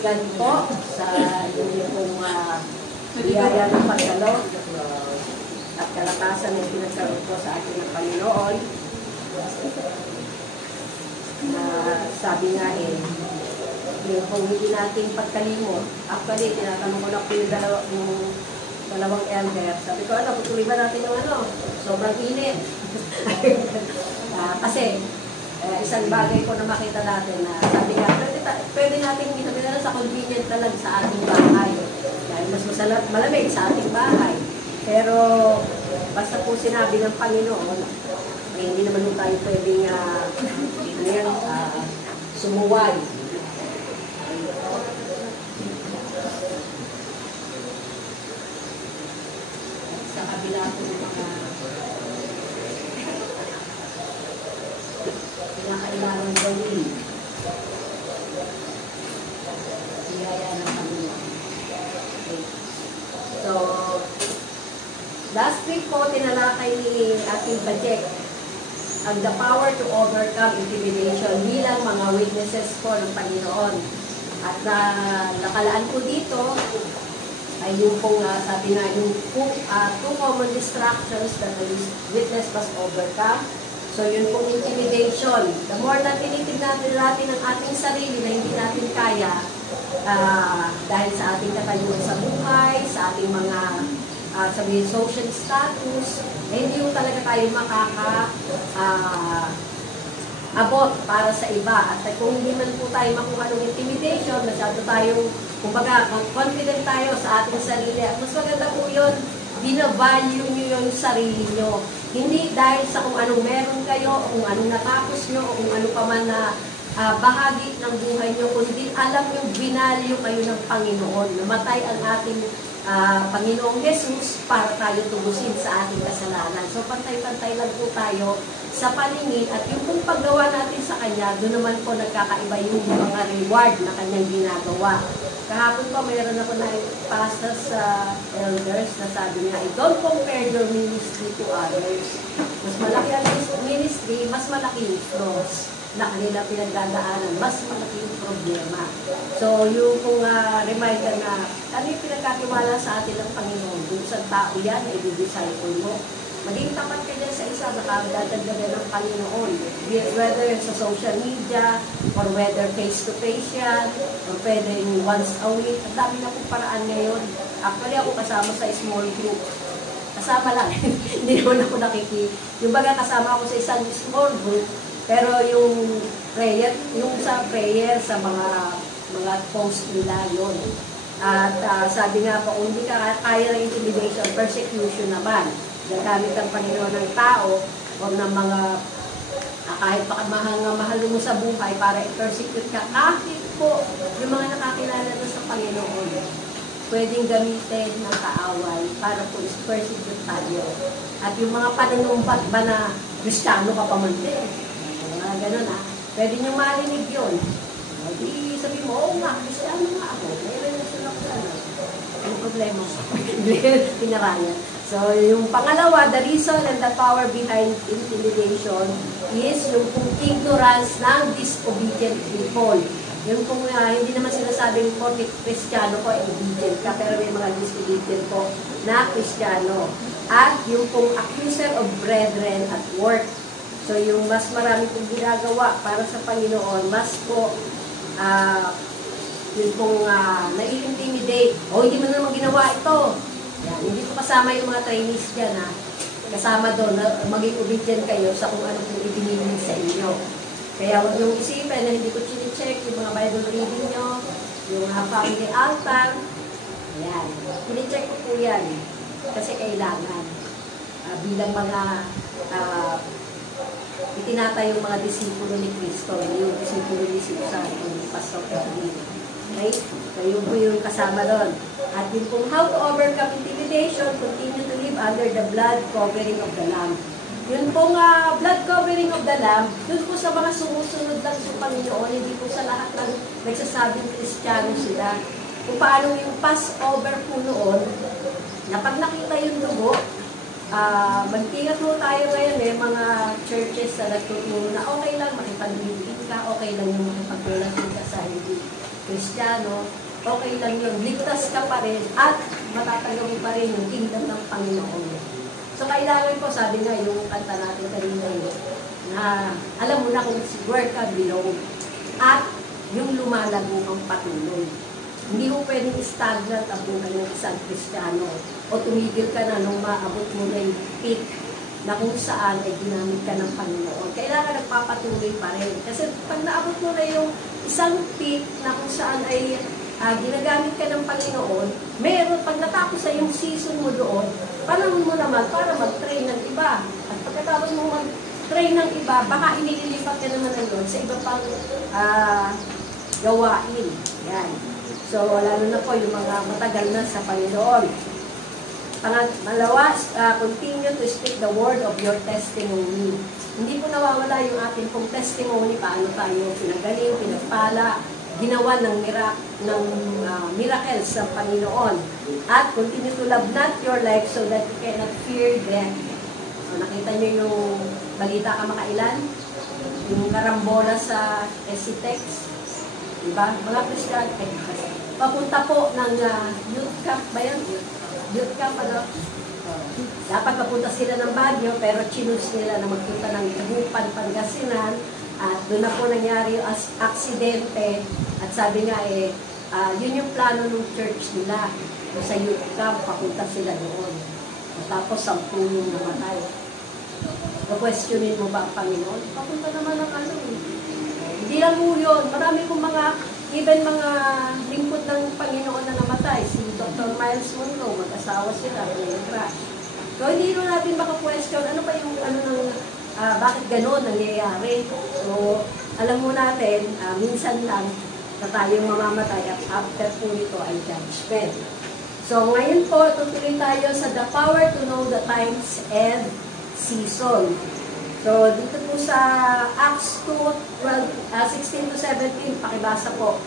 God po sa inyong pong biyaya ng pagdalo at kalakasan na pinagkaroon po sa ating Panginoon. Sabi nga yung kung hindi natin pagkalimot, actually, tinatanong ko na po yung dalawang elder. Sabi ko, tutuloy ba natin yung sobrang init. Kasi, isang bagay ko na makita natin na sabi nga, pwede natin ginawa na sa convenient na lang sa ating bahay. Dahil mas malamig sa ating bahay. Pero, basta po sinabi ng Panginoon, hindi naman tayo pwedeng sumuway. Sa kabila po ng mga pinakailangan gawin. Biyaya ng Panginoon. Okay. So, last week po, tinalakay ni ating budget ang the power to overcome intimidation bilang mga witnesses po ng Panginoon. At nakalaan po dito ay yung pong sabi nga yung two common distractions that the witness must overcome. So yun pong intimidation. The more na tinitignan natin ang ating sarili na hindi natin kaya dahil sa ating katayuan sa buhay, sa ating mga sabihin social status, hindi yung talaga tayo abot para sa iba. At kung hindi man po tayo makuha ng intimidation, masyado tayong, kumbaga, confident tayo sa ating sarili. At mas maganda po yun, bina-value nyo yung sarili nyo. Hindi dahil sa kung anong meron kayo, o kung anong natapos nyo, o kung ano pa man na bahagi ng buhay nyo, kundi alam yung binalyo kayo ng Panginoon. Namatay ang ating Panginoong Jesus para tayo tubusin sa ating kasalanan. So, pantay-pantay lang po tayo sa paningin at yung pong paggawa natin sa Kanya, doon naman po nagkakaiba yung mga reward na Kanyang ginagawa. Kahapon po, mayroon ako na ipasa sa elders na sabi niya, don't compare your ministry to others. Mas malaki ang ministry, mas malaki yung cross na kanila pinagdadaanan, mas malaking problema. So, yung kung reminder na ano yung pinagkatiwala sa atin ng Panginoon, kung sa tao yan, i-disciple mo. Maging tapat ka dyan sa isa, nakadadagdagan ng Panginoon. Whether sa social media, or whether face-to-face yan, or pwede once a week. Ang dami na pong paraan ngayon. Actually, ako kasama sa small group. Kasama lang. Hindi naman ako yung baga kasama ako sa isang small group, pero yung prayer, yung sa prayer, sa mga post nila yun. At sabi nga po, kung hindi ka kaya ng intimidation, persecution naman. Gagamit ang Panginoon ng tao o ng mga kahit mahal mo sa buhay para i-persecute ka. Kahit po yung mga nakakilala na sa Panginoon, pwedeng gamitin ng kaaway para po is-persecute tayo. At yung mga pananumbat ba na Kristiyano ka pa man din, ganun pwede nyo marinig yun. Di sabi mo, oo nga, Kristiyano nga ako. Mayroon na sila ko sana. Ang problema ko. Pinarayan. So, yung pangalawa, the reason and the power behind intimidation is yung ignorance ng disobedient people. Yung kung hindi naman sinasabing po, Kristiyano ko, obedient ka, pero may mga disobedient po na Kristiyano. At yung pong accuser of brethren at work. So, yung mas marami pong ginagawa para sa Panginoon, mas po, yung pong nai-intimidate. O, hindi mo naman ginawa ito. Yan, hindi ko kasama yung mga trainees dyan, kasama doon na maging obedient kayo sa kung ano pong ibinigay sa inyo. Kaya huwag niyong isipin na hindi ko chine-check yung mga Bible reading nyo, yung family altar. Yan, chine-check ko po yan. Kasi kailangan. Bilang mga itinatay yung mga disipulo ni Cristo, yung disipulo ni Susan, yung Pastor Catherine. Okay? So, yun po yung kasama doon. At yun pong how to overcome intimidation, continue to live under the blood covering of the Lamb. Yun pong blood covering of the Lamb, dun po sa mga sumusunod lang sa Panginoon, hindi po sa lahat ng nagsasabing Kristiyano sila. Kung paano yung Passover po noon, na pag nakita yung dugo, magtingat mo tayo ngayon mga churches na nagtuturo na okay lang makipag-ibig ka, okay lang yung makipag-relasin ka sa hindi Kristiyano, okay lang yun. Ligtas ka pa rin at matatanggap mo pa rin yung kingdom ng Panginoon. So, kailangan ko, sabi nga, yung kanta natin kanina yun, na alam mo na kung where ka belong at yung lumalago kang patuloy. Hindi mo pwedeng stagnant ang buhay ng isang Kristiyano o tumigil ka na nung maabot mo na yung peak na kung saan ay ginamit ka ng Panginoon. Kailangan nagpapatuloy pa rin. Kasi pag naabot mo na yung isang peak na kung saan ay ginagamit ka ng Panginoon, meron, pag natapos sa yung season mo doon, panahon mo naman para mag-train ng iba. At pagkatapos mo mag-train ng iba, baka inililipat ka naman na yun sa iba pang gawain. Yan. So, lalo na po yung mga matagal na sa Panginoon. Malawas, continue to speak the word of your testimony. Hindi po nawawala yung ating pong testimony, paano tayo pinagaling, pinagpala, ginawa ng miracles sa Panginoon. At continue to love not your life so that you cannot fear death. So, nakita niyo yung balita kamakailan? Yung karambola sa Esitex. Diba? Mga Christian, papunta po ng youth camp ba yan? Youth camp, ano? Dapat papunta sila ng Baguio, pero chinus nila na magpunta ng Dagupan, Pangasinan, at doon na po nangyari yung aksidente, at sabi nga yun yung plano ng church nila. Sa youth camp, papunta sila doon. At tapos, 10 yung namatay. Na-questionin mo ba ang Panginoon? Papunta naman ng ano. Hindi lang po yun. Marami kong even mga lingkod ng Panginoon na namatay. Si Dr. Miles Monroe, mag-asawa sila, crash. So, hindi rin natin maka-question, ano pa yung, bakit gano'n nangyayari. So, alam mo natin, minsan lang na tayong mamamatay at after po nito ay judgment. So, ngayon po, tutuloy tayo sa the power to know the times and season. So, dito po sa Acts 2:16 to 17, pakibasa po.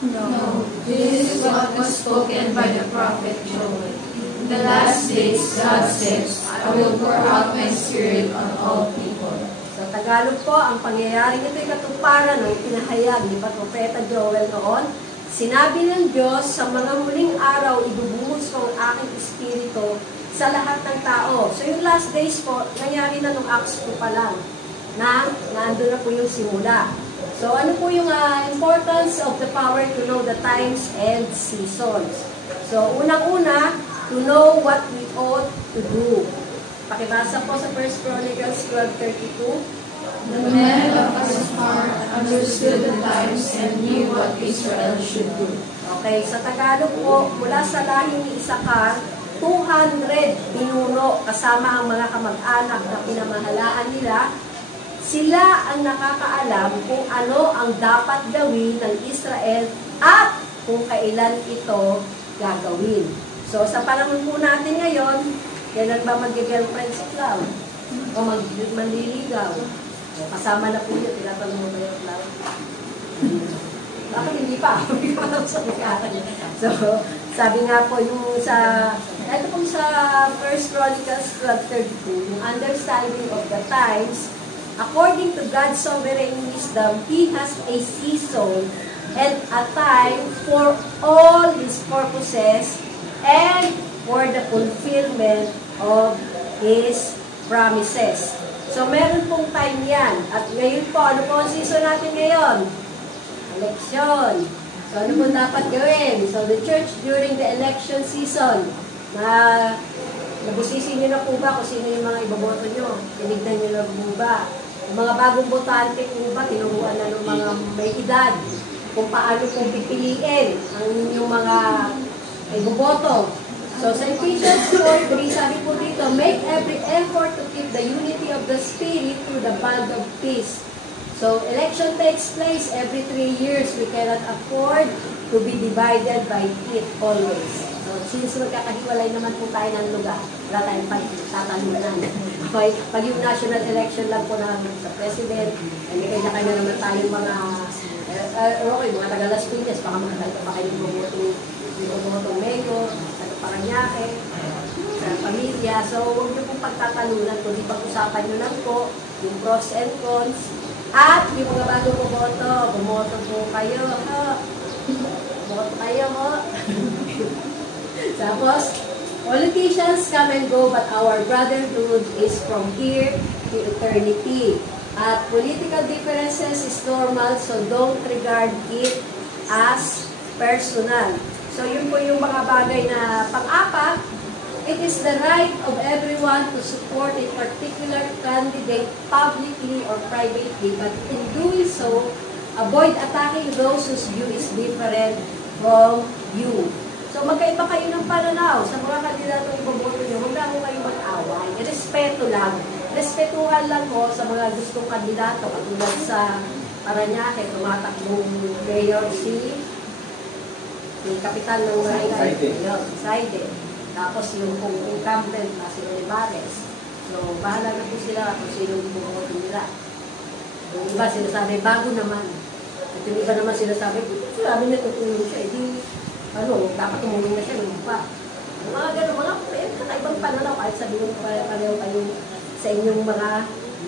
No, this is what was spoken by the prophet Joel. In the last days, God says, I will pour out my spirit on all people. Sa Tagalog po, ang pangyayari nito ay katuparan ng pinahayag ni Propeta Joel noon. Sinabi ng Diyos, sa mga muling araw, ibubuhos ko ang aking espiritu sa lahat ng tao. So yung last days po, nangyari na nung Acts 2 pa lang, na nandun na po yung simula. So ano po yung importance of the power to know the times and seasons? So unang-una, to know what we ought to do. Pakibasa po sa 1 Chronicles 12:32. The men of his heart understood the times and knew what Israel should do. Okay, sa Tagalog po, mula sa lahi ni Isakar, 200 pinuno kasama ang mga kamag-anak na pinamahalaan nila. Sila ang nakakaalam kung ano ang dapat gawin ng Israel at kung kailan ito gagawin. So, sa panahon po natin ngayon, kailan ba mag-girlfriend si Cloud? O manliligaw? Kasama na po yun, tinatanong mo ba yung Cloud? Bakit hindi pa? Hindi pa lang sa mga. So, sabi nga po yung ito po sa 1 Chronicles 12:32, yung understanding of the times, according to God's sovereign wisdom, He has a season and a time for all His purposes and for the fulfillment of His promises. So, meron pong time yan. At ngayon po, ano po ang season natin ngayon? Election. So, ano po dapat gawin? So, the church during the election season, nabusisi nyo na po ba kung sino yung mga iboboto nyo? Tinignan nyo na po ba? Yung mga bagong botante po ba, tinuruan na ng mga may edad kung paano po pipiliin ang inyong mga iboboto. So, sa Ephesians 4:3, sabi po dito, make every effort to keep the unity of the Spirit through the bond of peace. So, election takes place every 3 years. We cannot afford to be divided by it always. So, since magkakahiwalay naman po tayo ng lugar, wala tayong tatalunan. Okay, pag yung national election lang po na sa president, may kanya-kanya naman tayong mga, mga taga Las Piñas, baka makakita pa kayo bumotong mayor, taga Paranaque, sa pamilya. So, huwag niyo pong pagtatalunan, kundi pag-usapan niyo lang po yung pros and cons. At yung mga bago bumoto po kayo. Boto kayo mo. Tapos, politicians come and go, but our brotherhood is from here to eternity. At political differences is normal, so don't regard it as personal. So, yun po yung mga bagay na pang-apat. It is the right of everyone to support a particular candidate publicly or privately, but in doing so, avoid attacking those whose view is different from you. So, magkaiba kayo ng pananaw sa mga kandidatong iboboto nyo. Huwag na kayo mag-away. Respeto lang. Respetuhan lang ko sa mga gustong kandidato. Katulad sa Parañaque, tumatakbong mayor si kapitan ng Saide. Tapos yung incumbent na si Olivares. So, bahala na po sila kung sino yung iboboto nila. Yung iba sinasabi, bago naman. At yung iba naman sinasabi, sabi niya tutulong siya. Dapat tumulong na siya, hindi pa. Mga gano'n, mga kakaibang pananaw, kahit sabihin ko pareho kayo sa inyong mga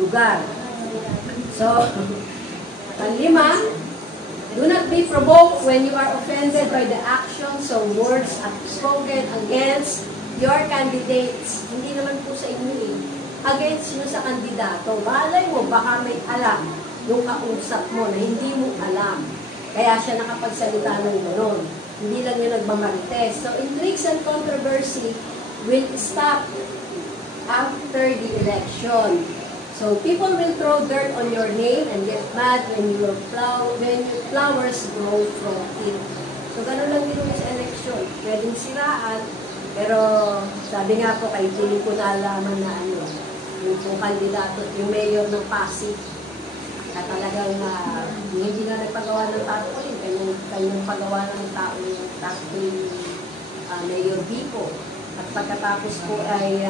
lugar. So, panglima, do not be provoked when you are offended by the actions or words spoken against your candidates. Hindi naman po sa inyo against nyo sa kandidato. Malay mo, baka may alam yung kausap mo na hindi mo alam. Kaya siya nakapagsalita ng gano'n. Hindi lang yung nagmamarites. So, intrigues and controversy will stop after the election. So, people will throw dirt on your name and get mad when your flowers grow from it. So, gano'n lang din sa election. Pwedeng siraan, pero sabi nga po kay Jenny ko nalaman na yung kandidato, yung mayor ng Pasig, na talagang hindi na nagpagawa ng tarpaulin, kanyang pagawa ng tarpaulin Mayor Vico. At pagkatapos po ay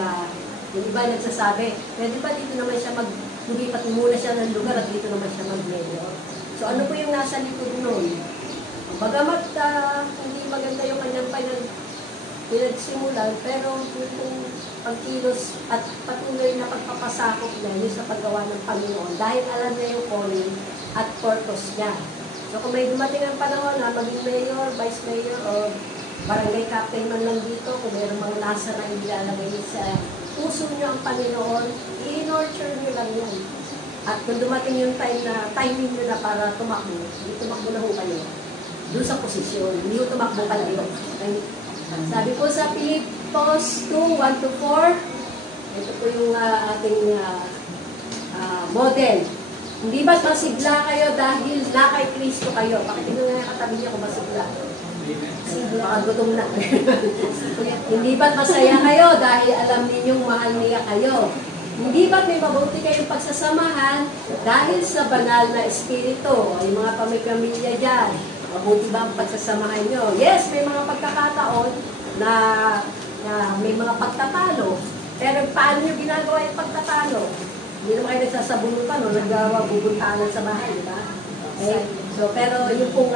yung iba nagsasabi, pwede ba dito naman siya lumipat muna siya ng lugar at dito naman siya mag-mayor. So ano po yung nasa likod nun? Bagamat hindi maganda yung kanyang pinagsimulan, pero yung pagkilos at patuloy na pagpapasakop niya yung sa paggawa ng Panginoon dahil alam niya yung calling at purpose niya. So kung may dumating ang panahon na maging mayor, vice mayor, o barangay captain man lang dito, kung mayroong mga nasa na ilalagay sa puso niyo ang Panginoon, i-nurture niyo lang yan. At kung dumating yung timing niyo na para tumakbo, hindi tumakbo na ho kayo. Doon sa posisyon, hindi ho tumakbo kayo. Sabi po sa Pilipos 2:1-4, ito po yung ating model. Hindi ba't masigla kayo dahil na kay Kristo kayo? Pakitingin nga yung katabi niya kung masigla. Baka gutom na. Hindi ba't masaya kayo dahil alam ninyong mahal niya kayo? Hindi ba't may mabuti kayong pagsasamahan dahil sa banal na espiritu? Yung mga pamilya dyan, mabuti ba ang pagsasamahan nyo? Yes, may mga pagkakataon na may mga pagtatalo. Pero paano nyo ginagawa yung pagtatalo? Hindi naman kayo nagsasabunutan o nagbubuntanan sa bahay, di ba? Okay? So, pero yung pong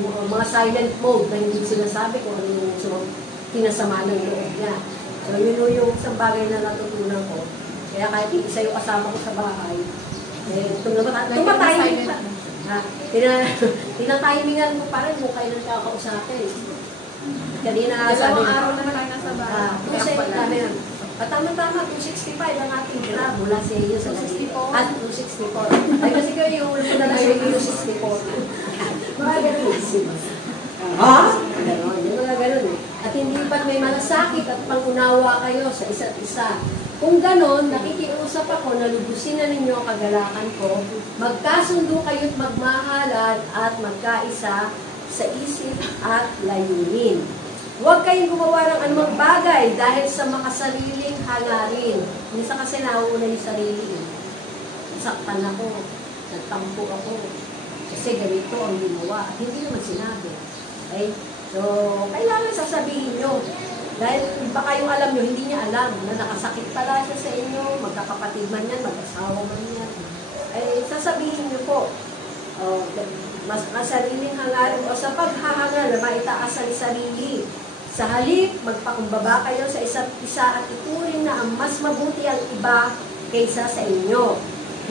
yung mga silent mode na hindi sinasabi kung ano yung pinasama ng loob niya. So, yun yung isang bagay na natutunan ko. Kaya kahit isa yung kasama ko sa bahay, tumatayin ka. Tinatimingan ko parang kung kayo nang kakausapin. Kanina nga sabi, dalawang araw naman tayo nasa bahay. At tama-tama, 265 ang ating grab mula sa iyo sa 264. At 264. Ay kasi kayo yung ulit na lang sa iyo 264. Mga ganun. Ha? Yung mga ganun eh. At hindi ba't may malasakit at pangunawa kayo sa isa't isa. Kung ganon, nakikiusap ako na lubusin na ninyo ang kagalakan ko, magkasundo kayo't magmahalan at magkaisa sa isip at layunin. Huwag kayong gumawa ng anumang bagay dahil sa makasariling hangarin. Minsan kasi nauuna yung sarili. Nasaktan ako, nagtampo ako, kasi ganito ang ginawa. Hindi naman sinabi. Okay? So, kailangan sasabihin nyo. Dahil baka yung alam nyo, hindi niya alam na nakasakit pala siya sa inyo, magkakapatid man yan, mag-asawa man yan. Ay, sasabihin nyo po, mas sariling hangarin o sa paghahangal na maitaas ang sarili. Sa halip, magpakumbaba kayo sa isa't isa at ituring na ang mas mabuti ang iba kaysa sa inyo.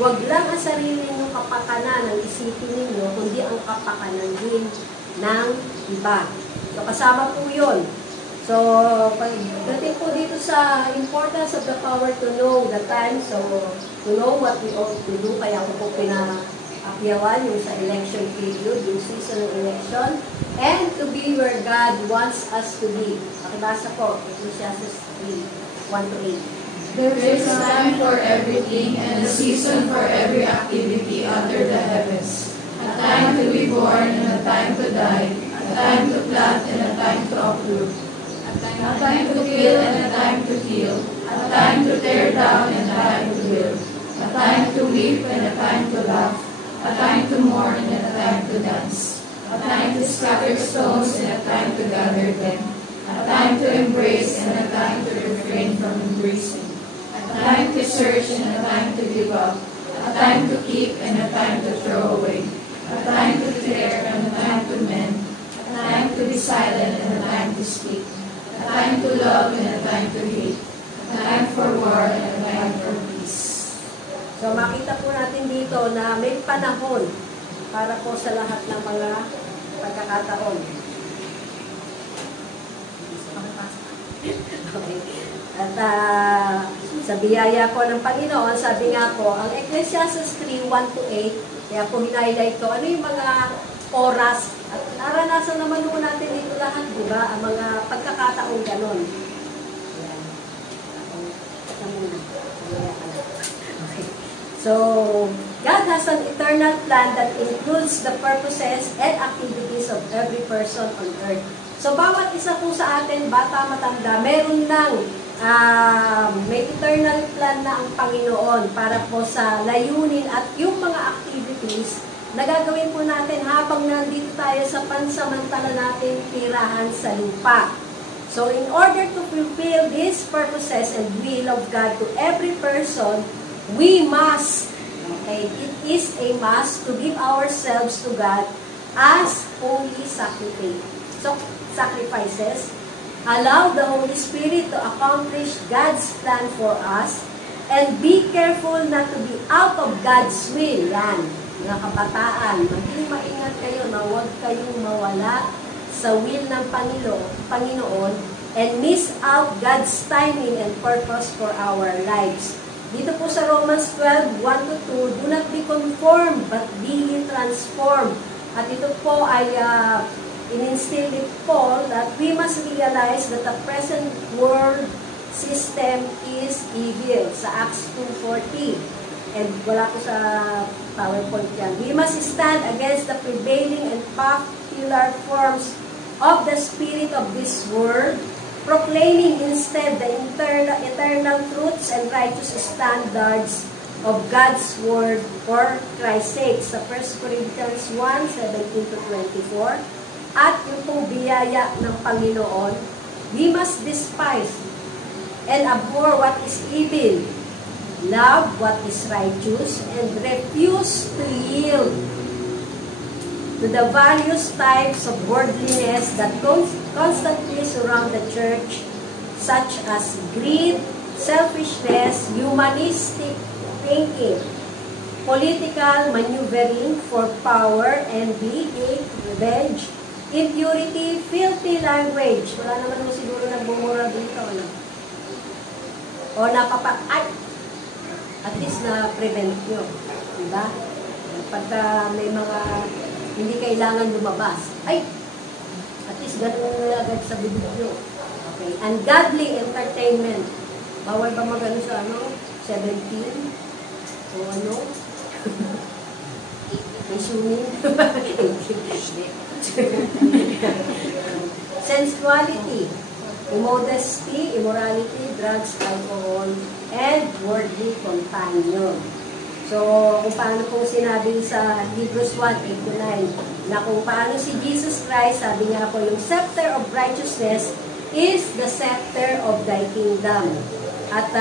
Huwag lang ang sarili ninyong kapakanan ang isipin ninyo, kundi ang kapakanan din ng iba. So, kasama po yun. So, pagdating po dito sa importance of the power to know the time, so, to know what we ought to do, kaya ko po pinaakyawan yung sa election period, yung season ng election, and to be where God wants us to be. Pakibasa po, Ecclesiastes 3, 1-8. There is a time for everything and a season for every activity under the heavens. A time to be born and a time to die. A time to plant and a time to uproot. A time to kill and a time to heal. A time to tear down and a time to build. A time to weep and a time to laugh. A time to mourn and a time to dance. A time to scatter stones and a time to gather them. A time to embrace and a time to refrain from embracing. A time to search and a time to give up. A time to keep and a time to throw away. A time to tear and a time to mend. A time to be silent and a time to speak. A time to love and a time to hate. A time for war and a time for peace. So, makita po natin dito na may panahon para po sa lahat ng mga pagkakataon. Okay. At sa biyaya po ng Panginoon, sabi nga po, ang Ecclesiastes 3, 1-8, kaya po hinighlight ko, ano yung mga oras, at naranasan naman po natin dito lahat, di ba? Ang mga pagkakataong ganon. Ayan. Okay. So, God has an eternal plan that includes the purposes and activities of every person on earth. So, bawat isa po sa atin, bata, matanda, meron ng may eternal plan na ang Panginoon para po sa layunin at yung mga activities na gagawin po natin habang nandito tayo sa pansamantala natin tirahan sa lupa. So, in order to fulfill these purposes and will of God to every person, we must, okay, it is a must to give ourselves to God as holy sacrifices, allow the Holy Spirit to accomplish God's plan for us, and be careful not to be out of God's will. Yan, mga kabataan, maging maingat kayo na huwag kayong mawala sa will ng Panginoon and miss out God's timing and purpose for our lives. Dito po sa Romans 12, 1-2, do not be conformed, but be ye transformed. At ito po ay in-instill with Paul that we must realize that the present world system is evil sa Acts 2:40. And wala ko sa PowerPoint yan. We must stand against the prevailing and popular forms of the spirit of this world, proclaiming instead the eternal truths and righteous standards of God's Word for Christ's sake. Sa 1 Corinthians 1:17-24, at yung pong biyaya ng Panginoon, we must despise and abhor what is evil, love what is righteous, and refuse to yield to the various types of worldliness that constantly surround the church, such as greed, selfishness, humanistic thinking, political maneuvering for power, envy, hate, revenge, impurity, filthy language. Wala naman mo siguro nagbumura dito. No? O at least na-prevent nyo. Diba? Pagka may mga hindi kailangan lumabas, at least ganun na agad sa bibig nyo. Okay. Ungodly entertainment. Bawal ba magano sa 17? O ano? May swimming? Sensuality, immodesty, immorality, drugs, alcohol, and worldly companion. So, kung paano pong sinabi sa Hebrews 1:8-9, na kung paano si Jesus Christ, sabi niya po, yung scepter of righteousness is the scepter of thy kingdom. At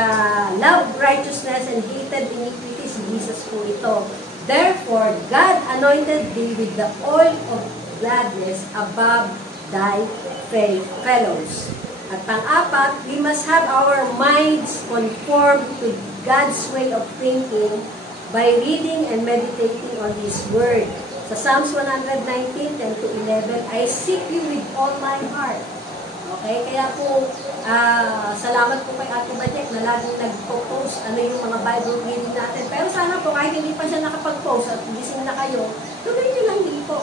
love righteousness and hated iniquity, si Jesus po ito. Therefore, God anointed thee with the oil of gladness above thy fellows. At pang-apat, we must have our minds conformed to God's way of thinking by reading and meditating on His Word. Sa Psalms 119, 10 to 11, I seek you with all my heart. Okay? Kaya po, salamat po kay Ate Bajek na laging nag-post ano yung mga Bible reading natin. Pero sana po, kahit hindi pa siya nakapag-post at gising na kayo, tuloy nyo lang dito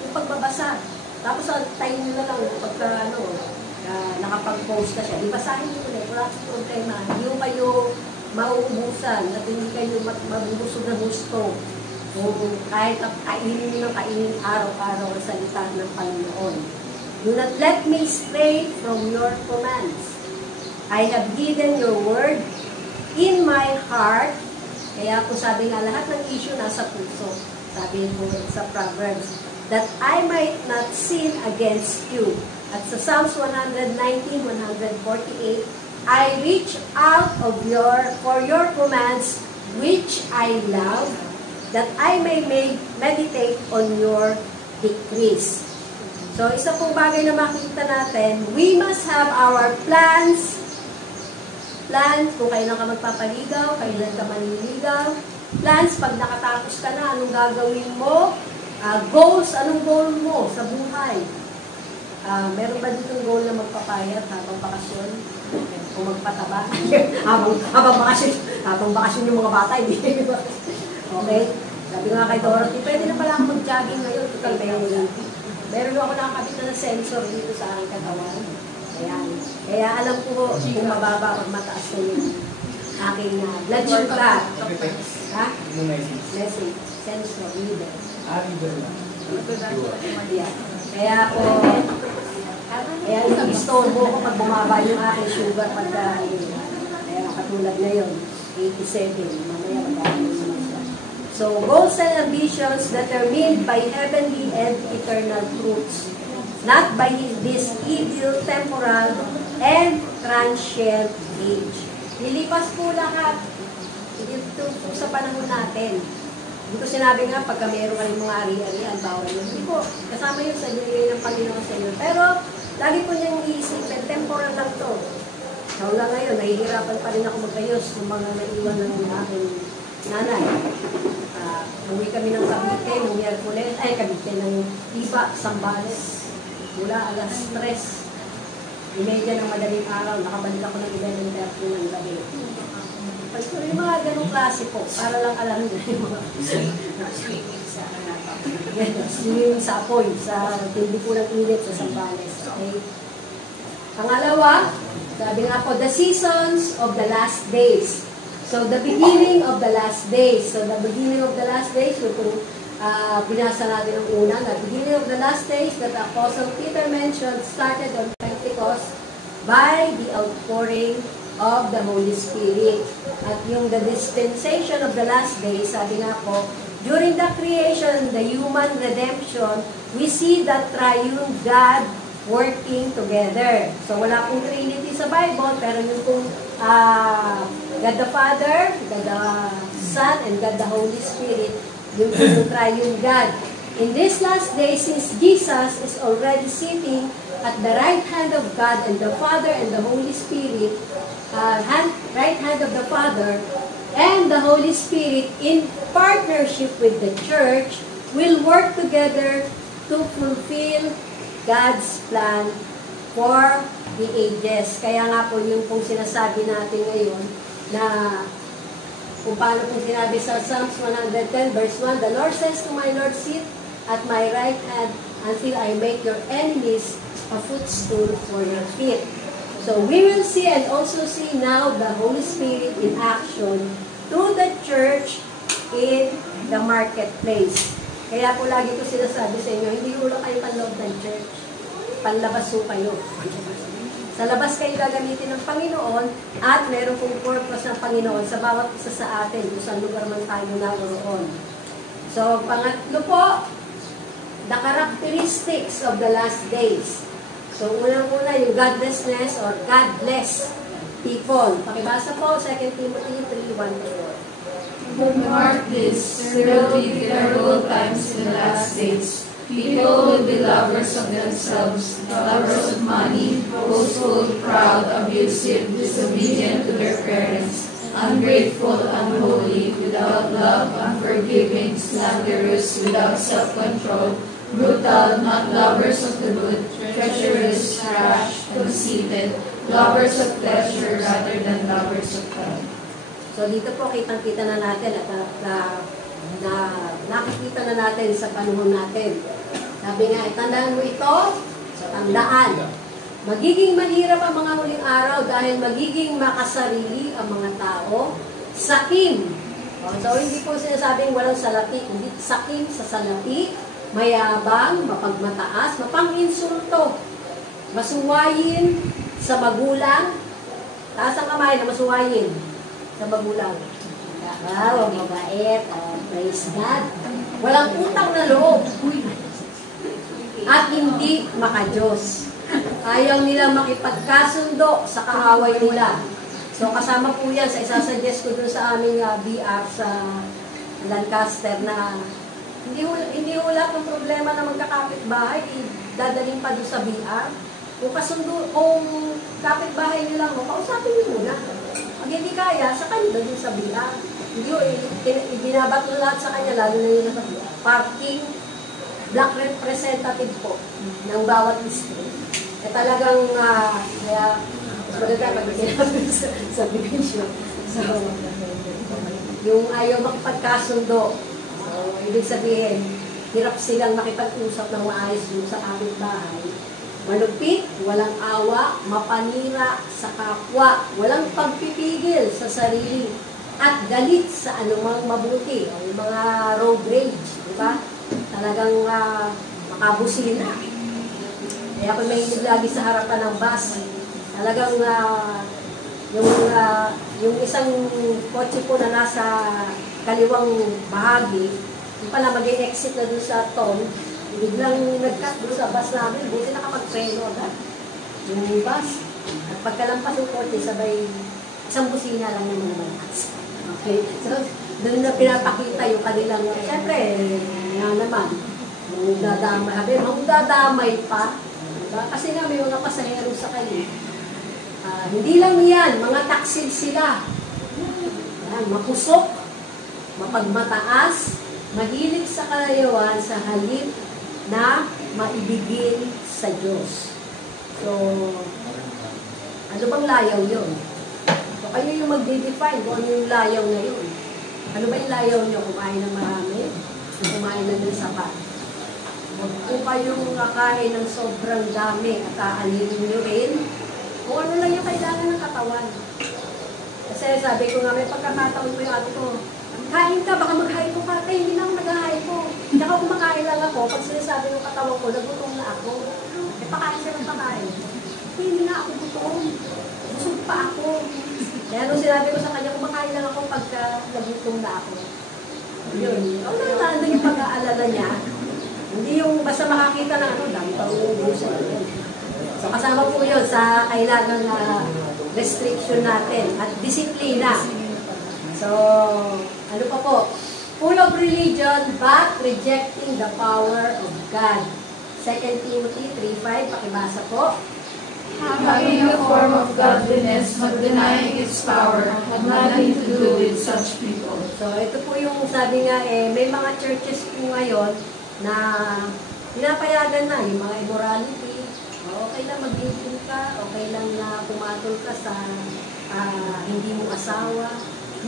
yung pagbabasa. Tapos, time nyo na lang pagka, nakapag-post na siya. Di basahin nyo ulit, wala sa problema. Hindi kayo mauubusan at hindi kayo mabubusog na gusto. Kahit kainin ng kainin araw-araw ang salita ng Panginoon. Do not let me stray from your commands. I have hidden your word in my heart. Kaya po sabi nga, lahat ng issue nasa puso. Sabi po sa Proverbs, that I might not sin against you. At sa Psalms 119, 148, I reach out for your commands, which I love, that I may meditate on your decrees. So, isa pong bagay na makikita natin, we must have our plans, kung kailan ka magpapaligaw, kailan ka maniligaw, plans pag nakatapos ka na, anong gagawin mo, goals, anong goal mo sa buhay. Meron ba ditong goal na magpapayat habang bakasyon? O magpataba? habang bakasyon yung mga bata, hindi. Okay? Sabi nga kay Dorothy, pwede na pala ako mag-jogging ngayon. Meron ako nakakabit na sensor dito sa aking katawan. Kaya alam ko kung mababa o mataas na yung aking blood sugar. Ha? Message. Sensor. Reader. Kaya ako, istorbo ko pag bumaba yung aking sugar pagka, katulad na yun, 87, mamaya magkakaroon naman siya. So, goals and ambitions determined by heavenly and eternal truths, not by this evil, temporal, and transient age. Lilipas po lahat. Ito po sa panahon natin. Hindi ko sinabi nga, pagka meron kayong mga ari-arian, bawal yun. Hindi po, kasama yun sa binigay ng Panginoon sa inyo. Pero, lagi po niyang iisipin, temporal lang to. Hanggang ngayon, nahihirapan pa rin ako magayos ng mga naiwan ng aking nanay. Uwi kami ng Cavite, ng Miyerkules, Cavite ng Iba, Sambales. Mula alas 3:30 ng madaling araw, nakabalik ako ng 11:30 ng gabi. Yung mga ganong klase po, para lang alam nyo yung mga swimming sa apoy, sa tindi po ng init sa Sambales. Okay? Pangalawa, sabi nga po, the seasons of the last days. So, the beginning of the last days. So, the beginning of the last days, yung binasa natin ang una, the beginning of the last days that Apostle Peter mentioned started on Pentecost by the outpouring of the Holy Spirit. At yung the dispensation of the last days, sabi nga po, during the creation, the human redemption, we see the triune God working together. So, wala pong Trinity sa Bible, pero yung pong God the Father, God the Son, and God the Holy Spirit, yung pong triune God. In this last day, since Jesus is already sitting at the right hand of God and the Father and the Holy Spirit, right hand of the Father and the Holy Spirit in partnership with the church will work together to fulfill God's plan for the ages. Kaya nga po yung pong sinasabi natin ngayon na kung paano pong sinabi sa Psalms 110 verse 1, the Lord says to my Lord, sit at my right hand until I make your enemies a footstool for your feet. So we will see and also see now the Holy Spirit in action through the church in the marketplace. Kaya po lagi ko sinasabi sa inyo, hindi ulo kayo panloob ng church, panlabas po kayo. Sa labas kayo gagamitin ng Panginoon at meron pong purpose ng Panginoon sa bawat isa sa atin kung saan lugar man tayo naroon. So, pangatlo po, the characteristics of the last days. So, unang-una yung godlessness or godless people. Pakibasa po, 2 Timothy 3:1-4. Mark this, there will be terrible times in the last days. People will be lovers of themselves, lovers of money, boastful, proud, abusive, disobedient to their parents, ungrateful, unholy, without love, unforgiving, slanderous, without self-control, brutal, not lovers of the good, treacherous, rash, conceited, lovers of pleasure rather than lovers of God. So dito po kitang-kita na natin at nakikita na natin sa panahon natin. Sabi nga, tandaan mo ito, tandaan. Magiging mahirap ang mga huling araw dahil magiging makasarili ang mga tao. Sakim. So, hindi po sinasabing walang salati. Hindi sakim sa salati. Mayabang, mapagmataas, mapanginsulto. Masuwayin sa magulang. Taas ang kamay na masuwayin sa magulang. Wow, mabait. Praise God. Walang utang na loob. At hindi makajos. Ayaw nila makipagkasundo sa kaaway nila. So, kasama po yan sa isasuggest ko dun sa aming BR sa Lancaster na hindi wala ng problema na magkakapit-bahay, dadaling pa dun sa BR. Kung kapit-bahay nyo lang mo, kausapin nyo muna. Pag hindi kaya, sa kanila dun sa BR. Hindi binabato lahat sa kanya, lalo na yung parking black representative po ng bawat district. Talagang, kaya, maganda pag-ibig sa division. So, yung ayaw makipagkasundo, so, ibig sabihin, hirap silang makipag-usap ng maayos dun sa kapitbahay. Malupit, walang awa, mapanira sa kapwa, walang pagpipigil sa sarili, at galit sa anumang mabuti, yung mga road rage, di ba? Talagang makabusina. Kaya kung may lagi sa harapan ng bus, talagang yung isang kotse po na nasa kaliwang bahagi, yung pala mag-exit na doon sa toll, biglang nag-cut doon sa bus namin, buti nakapag-treno agad yung bus. At pagkalampas yung kotse, sabay isang busina lang naman naman. Okay? So, doon na pinapakita yung kanilang, siyempre, nga naman, magdadamay pa. Diba? Kasi nga may mga pasahero sa kanya. Hindi lang yan, mga taksil sila. Yan, makusok, mapagmataas, mahilig sa kalayawan sa halip na maibigin sa Diyos. So, ano bang layaw yun? So, kayo yung magde-define kung ano yung layaw na yun. Ano ba yung layaw nyo? Kumain ng marami? Kumain na ng sapat? Kung kayong kakain ng sobrang dami at aaninin nyo rin, kung ano lang yung kailangan ng katawan. Kasi sabi ko nga, may pagkakataon ko yung ate ko, kain ka, baka mag-hypo ka. Ay, hindi na ako nag-hypo. Tsaka kumakain lang ako, pag sinasabi ng katawan ko, nagutom na ako. Eh, pakain siya ng pakain. Hindi na ako gutom. Busog pa ako. Kaya nung sinabi ko sa kanya, kumakain lang ako pagka nagutom na ako. Yun. Ang nandun yung pag-aalala niya, hindi yung basta makakita ng ano, dami pang uubusan. So, kasama po yun sa kailangan na restriction natin at disiplina. So, ano pa po? Full of religion but rejecting the power of God. 2 Timothy 3:5, pakibasa po. Having a form of godliness but denying its power, have nothing to do with such people. So, ito po yung sabi nga, may mga churches po ngayon na pinapayagan na yung mga immorality. Okay lang mag-dating ka, okay lang na pumatol ka sa hindi mo asawa.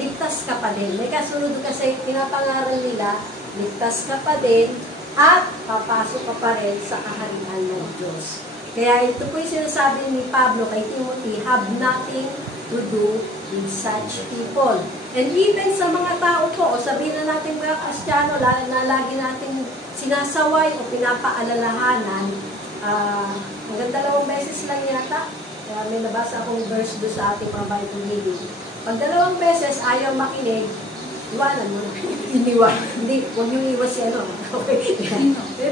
Ligtas ka pa din. May kasunod kasi pinapangaral nila, ligtas ka pa din at papasok ka pa rin sa kaharian ng Diyos. Kaya ito po yung sinasabi ni Pablo kay Timothy, have nothing to do with such people. And even sa mga tao po, o sabihin na natin mga Kristiyano, na lagi natin sinasaway o pinapaalalahanan, hanggang 2 beses lang yata. Kaya may nabasa akong verse doon sa ating mga Bible reading. Pag 2 beses ayaw makinig, iwanan mo na. Iniwan. Hindi, huwag yung iwas si ano. Okay.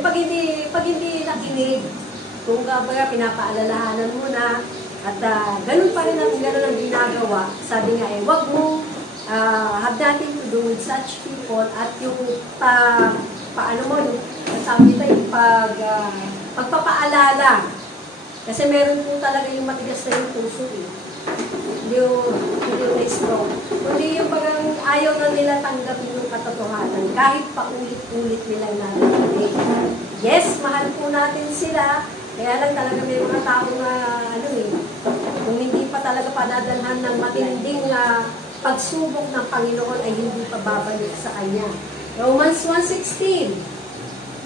pag hindi nakinig, kung kapag pinapaalalahanan mo na, at ganun pa rin ang ginagawa, sabi nga wag mo have nothing to do with such people at yung paano mo, sabi tayo, yung pagpapaalala. Kasi meron po talaga yung matigas na yung puso eh. hindi yung na-stroke. Kundi yung bagang ayaw na nila tanggapin yung katotohanan kahit paulit-ulit nilang narinig. Yes, mahal po natin sila. Kaya lang talaga may mga tao na kung hindi pa talaga padadalhan ng matinding pagsubok ng Panginoon ay hindi pa babalik sa Kanya. Romans 1:16.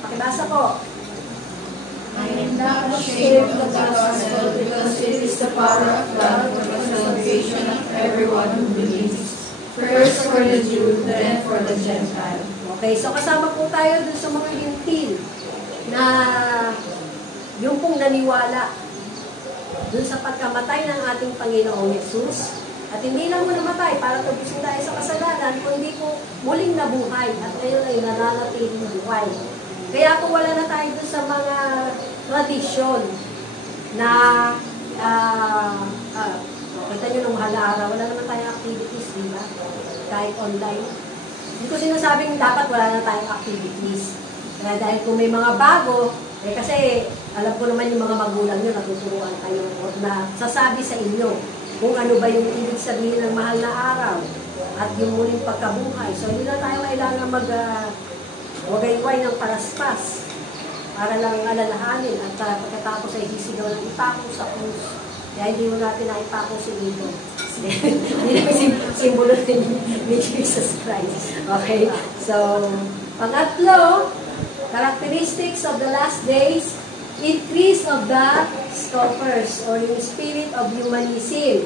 Pakibasa po. I am not ashamed of the gospel because it is the power of God for the salvation of everyone who believes. First for the Jew, then for the Gentile. Okay, so kasama po tayo dun sa mga hintil na yung pong naniwala dun sa pagkamatay ng ating Panginoong Yesus. At hindi lang mo namatay para tapusin tayo sa kasalanan, kundi po muling nabuhay at ngayon ay nananatiling buhay. Kaya po wala na tayo dun sa mga tradisyon na kita nyo nung halaara, wala naman tayong activities, di ba? Kahit online. Hindi ko sinasabing dapat wala na tayong activities. Kaya dahil kung may mga bago, kasi alam ko naman yung mga magulang nyo, natuturuan kayo o na sasabi sa inyo kung ano ba yung ibig sabihin ng mahal na araw at yung muling pagkabuhay. So hindi na tayo kailangan wagayway ng paraspas para lang alalahanin at pagkatapos ay sisigaw ng ipako sa krus. Kaya hindi mo natin na ipako si Ido. Hindi naman simbolo ni Jesus Christ. Okay? So, pangatlo, characteristics of the last days, increase of the scoffers or yung spirit of humanism.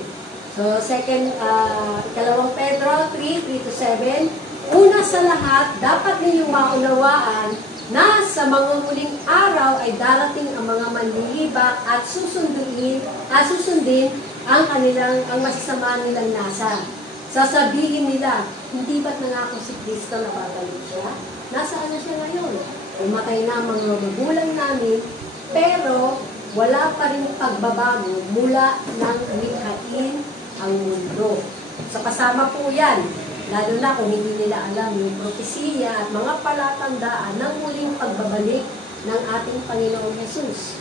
So, ikalawang Pedro 3:3-7, una sa lahat, dapat ninyong maunawaan na sa mga huling araw ay darating ang mga manlilibak at susundin ang masasama nilang nasa. Sasabihin nila, hindi ba't nangako si Kristo na babalik siya? Nasaan na siya ngayon? Umatay na ang mga magulang namin, pero wala pa rin pagbabago mula nang likhain ang mundo. So kasama po yan. Lalo na kung hindi nila alam yung propesiya at mga palatandaan ng muling pagbabalik ng ating Panginoong Yesus.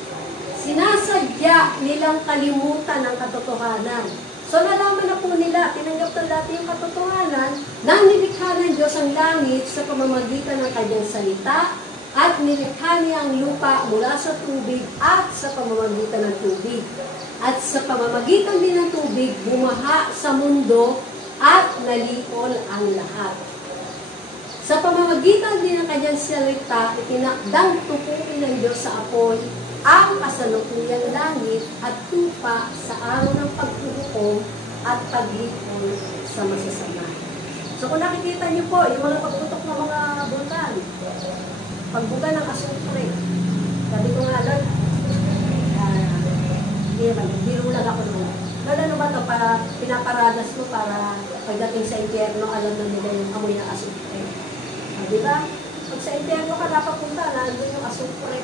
Sinasadya nilang kalimutan ang katotohanan. So nalaman na po nila, tinanggap na dati yung katotohanan, nang nilikha ng Diyos ang langit sa pamamagitan ng kanyang salita at nilikha niya ang lupa mula sa tubig at sa pamamagitan ng tubig. At sa pamamagitan din ng tubig, bumaha sa mundo at nalipol ang lahat. Sa pamamagitan din ng kanyang salita, itinakdang tupuin ng Diyos sa apoy ang kasalukuyang langit at tupa sa araw ng paghuhukom at paglipol sa masasama. So kung nakikita niyo po, yung mga pagtutok ng mga bulkan, pagbuga ng asupre, sabi ko nga, Lord, biro lang ako naman. Lord, ano ba ito? Pinaparadas mo para pagdating sa impyerno, alam na nila yung amoy ng asupre. Di ba? Pag sa impyerno ka napapunta, nandun yung asupre.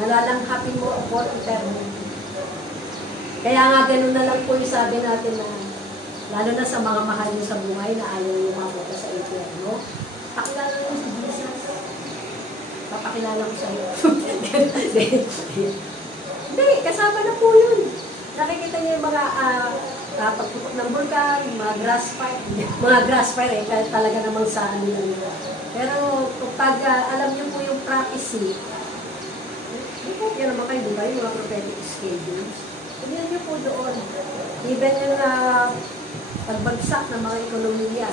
Nalalanghapin mo for eternity. Kaya nga ganun na lang po yung sabi natin na lalo na sa mga mahal nyo sa buhay na ayaw nyo mapunta sa impyerno, pakilala mo si Jesus. Papakilala ko sa iyo. Hindi, kasama na po yun. Nakikita niyo yung mga pagputok ng bulkan, mga grass fire, talaga namang sa ano lang yun. Pero pag alam niyo po yung prophecy, hindi po yan naman kayo, di ba? Yung mga prophetic schedules. Tignan niyo po doon. Even yung pagbagsak ng mga ekonomiya.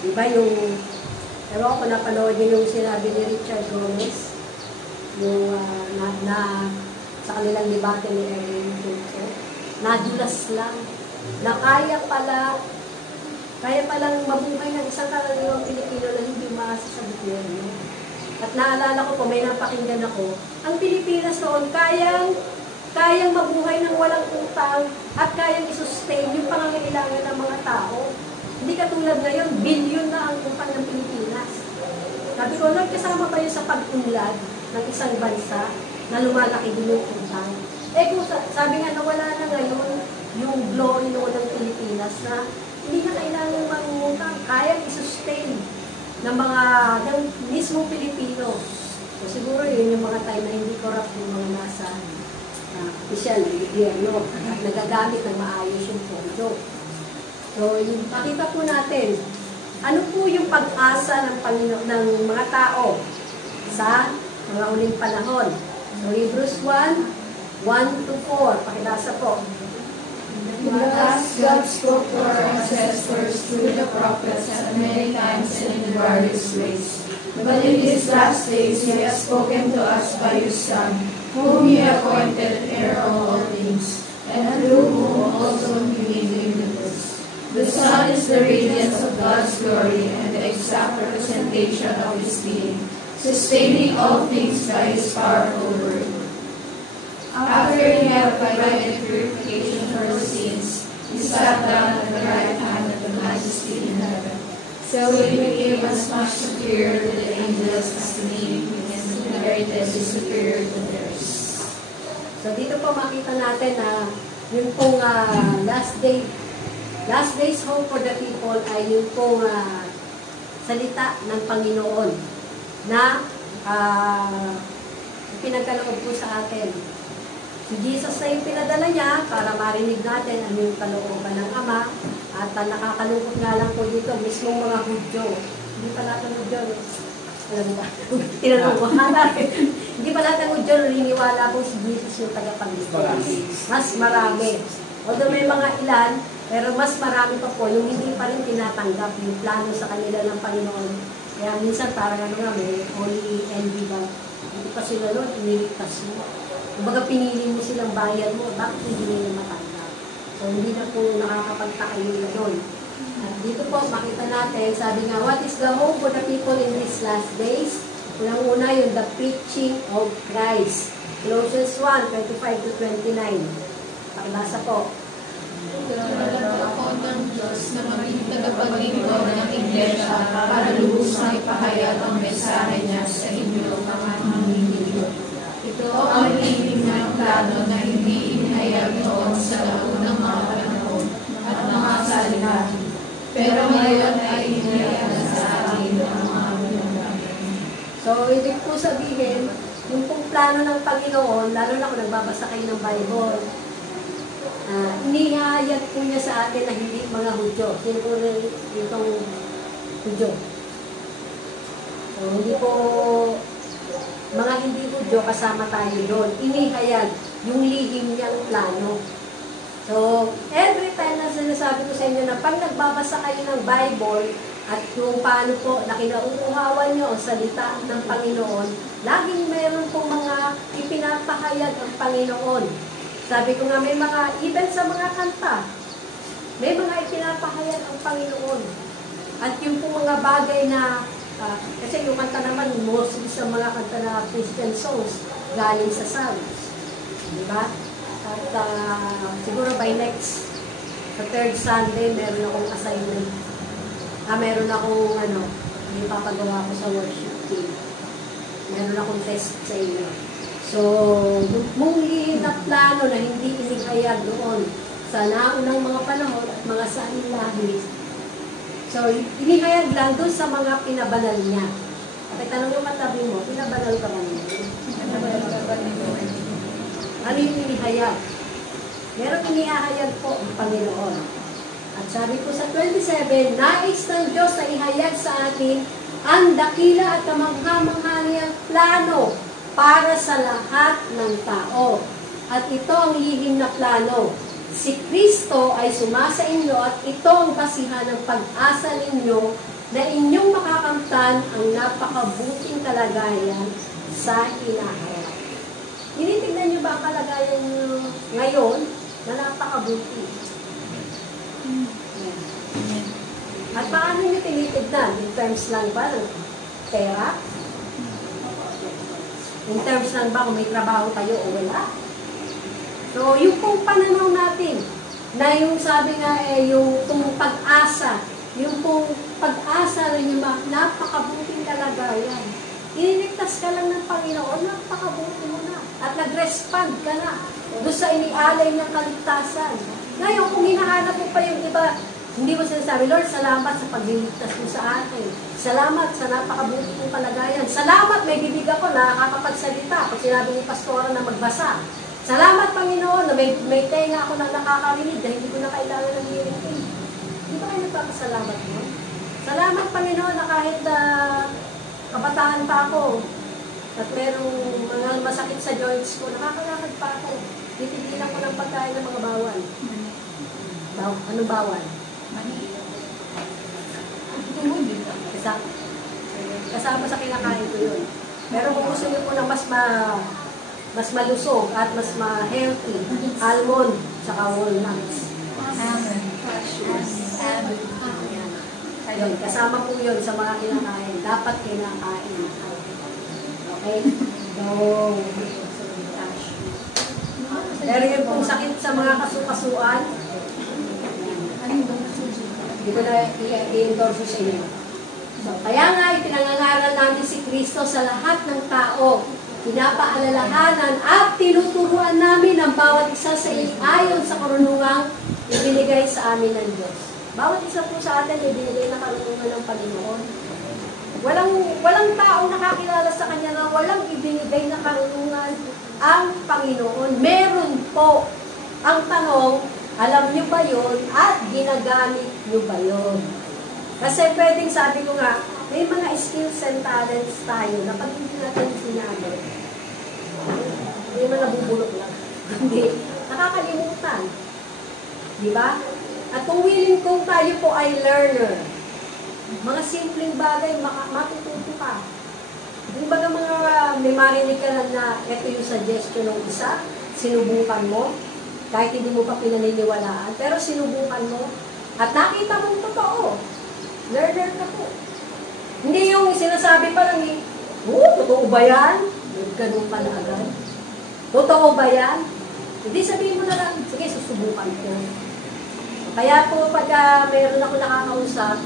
Di ba yung, ewan ko napanood niyo yung sinabi ni Richard Gomez, yung sa kanilang debate ni Erin Tulfo, nadulas lang, na kaya palang mabuhay ng isang karaniwang Pilipino na hindi umaasa sa gobyerno. At naalala ko po, may napakinggan ako, ang Pilipinas noon kayang mabuhay ng walang utang at kayang isustain yung pangangailangan ng mga tao. Hindi katulad ngayon, bilyon na ang utang ng Pilipinas. Sabi ko, Lord, kasama ba yun sa pag-unlad ng isang bansa na lumalaki din yung utang? Kung sabi nga na wala na ngayon yung glory noon ng Pilipinas na hindi na kailangan mangungutang, kayang isustain ng mismong Pilipino. So siguro yun yung mga time na hindi corrupt yung mga nasa opisyal ng gobyerno at nagagamit ng maayos yung pondo. So, yung pakita po natin, ano po yung pag-asa ng ng mga tao sa mga uling panahon. So, Hebrews 1:1-4, pakilasa po. In the past, God spoke to our ancestors through the prophets at many times and in various ways. But in these last days, He has spoken to us by His Son, whom He appointed heir of all things, and through whom also He made the universe. The Son is the radiance of God's glory and the exact representation of His being, sustaining all things by His powerful word. After He had provided purification for our sins, He sat down at the right hand of the Majesty in heaven. So He became as much superior to the angels as the name His inheritance is superior to theirs. So dito po makita natin na yung pong last days hope for the people ay yung pong salita ng Panginoon na pinagkaloob po sa atin. Si Jesus na yung pinadala niya para marinig natin ano yung kalooban ng Ama. At nakakalungkot nga lang po dito, mismong mga Hudyo. Hindi pa lahat ng Hudyo, alam ba? Tinanong ko, hindi pa lahat ng Hudyo naniniwala po si Jesus yung tagapagligtas. Mas marami. Although may mga ilan, pero mas marami pa po yung hindi pa rin tinatanggap yung plano sa kanila ng Panginoon. Kaya minsan parang ano nga, may holy envy ba? Hindi pa sila nun, iniligtas mo. Kumbaga pinili mo silang bayan mo, bakit hindi nila matanggap? So hindi na po nakakapagtaka yung doon. At dito po, makita natin, sabi nga, what is the hope for the people in these last days? Unang-una yung the preaching of Christ. Colossians 1:25-29. Pakibasa po. Talagang ako ng Diyos na maging tagapaglingkod ng Iglesia para lubos na ipahayag ang mensahe niya sa inyo mga manginigil. Ito ang hiniling ng plano na hindi inihayag noon sa unang mga panahon at mga salihan. Pero ngayon ay inihayag sa atin ang mga pinagdaanan. So, ibig po sabihin, yung pong plano ng Panginoon, lalo na kung nagbabasa kayo ng Bible, inihayag po niya sa atin na hindi mga Hudyo. Sino po rin itong Hudyo? So, hindi po mga hindi Hudyo, kasama tayo doon. Inihayag yung lihim niyang plano. So, every time na sinasabi ko sa inyo na pag nagbabasa kayo ng Bible at kung paano po na kinauuhawan nyo ang salita ng Panginoon, laging meron po mga ipinapahayag ang Panginoon. Sabi ko nga, may mga, even sa mga kanta, may mga ipinapahayag ang Panginoon. At yung po mga bagay na kasi yung kanta naman, mostly sa mga kanta na Christian songs, galing sa Psalms. Diba? At siguro by next, sa third Sunday, meron akong assignment. Meron akong, ipapagawa ko sa worship team. Meron akong test sa inyo. So, mong lihim na plano na hindi inihayag doon sa naunang mga panahon at mga sahilahi. So, inihayag lang doon sa mga pinabanal niya. At tanong yung katabi mo, pinabanal ka ba niya? Pinabanal ka ba niya? Ano yung inihayag? Meron inihayag po ang Panginoon. At sabi ko sa 27, nais ng Diyos na ihayag sa atin ang dakila at kamangha-mangha niyang plano para sa lahat ng tao. At ito ang lihim na plano. Si Kristo ay sumasa inyo at ito ang basihan ng pag-asa ninyo na inyong makakamtan ang napakabuting kalagayan sa hinaharap. Tinitignan niyo ba ang kalagayan niyo ngayon na napakabuti? At paano niyo tinitignan? In terms lang ba ng pera? In terms lang ba kung may trabaho tayo o wala? So, yung pong pananaw natin, na yung sabi nga yung pong pag-asa, yung pong pag-asa rin yung napakabuting kalagayan. Iniligtas ka lang ng Panginoon, napakabuti mo na. At nag-respond ka na doon sa inialay ng kaligtasan. Ngayon, kung hinahanap mo pa yung iba, hindi mo sinasabi, Lord, salamat sa pagliligtas mo sa akin. Salamat sa napakabuti mong kalagayan. Salamat, may bibig ako na nakakapagsalita. Pag sinabi ni Pastora na magbasa. Salamat, Panginoon, na may tenga ako na nakakarinig dahil hindi ko na kailangan ng hearing aid. Hindi ba kayo nagpapasalamat mo? Salamat, Panginoon, na kahit kabataan pa ako at merong mga masakit sa joints ko, nakakalakad pa ako. Titigilan ko ng pagkain ng mga bawal. Anong bawal? Kasama sa kinakain ko yun. Pero kung gusto niyo po na mas malusog at mas ma-healthy, almond, saka walnuts. Ayun, kasama po yun sa mga kinakain. Dapat kinakain. Okay? No. Pero yun pong sakit sa mga kasukasuan, hindi ko na i-endorse sa inyo. So, kaya nga, ipinangangaral namin si Kristo sa lahat ng tao. Pinapaalalahanan at tinuturuan namin ang bawat isa sa ayon sa karunungang ibinigay sa amin ng Diyos. Bawat isa po sa atin ibinigay na karunungan ng Panginoon. Walang taong nakakilala sa Kanya na walang ibinigay na karunungan ang Panginoon. Meron po. Ang tanong, alam nyo ba yun at ginagamit nyo ba yun? Kasi pwedeng sabi ko nga, may mga skills and talents tayo na pag hindi natin sinabi, hindi man nabubulok lang. Hindi. Nakakalimutan. Di ba? At kung willing kong tayo po ay learner, mga simpleng bagay, matututo ka. Yung baga may marinig ka lang na ito yung suggestion ng isa, sinubukan mo, kahit hindi mo pa pinaniniwalaan, pero sinubukan mo, at nakita mong totoo. Learner ka po. Hindi yung sinasabi pa lang totoo ba yan? Ganun pala agad. Totoo ba yan? Hindi sabihin mo na lang, sige, susubukan ko. Kaya po pag mayroon ako nakakausap,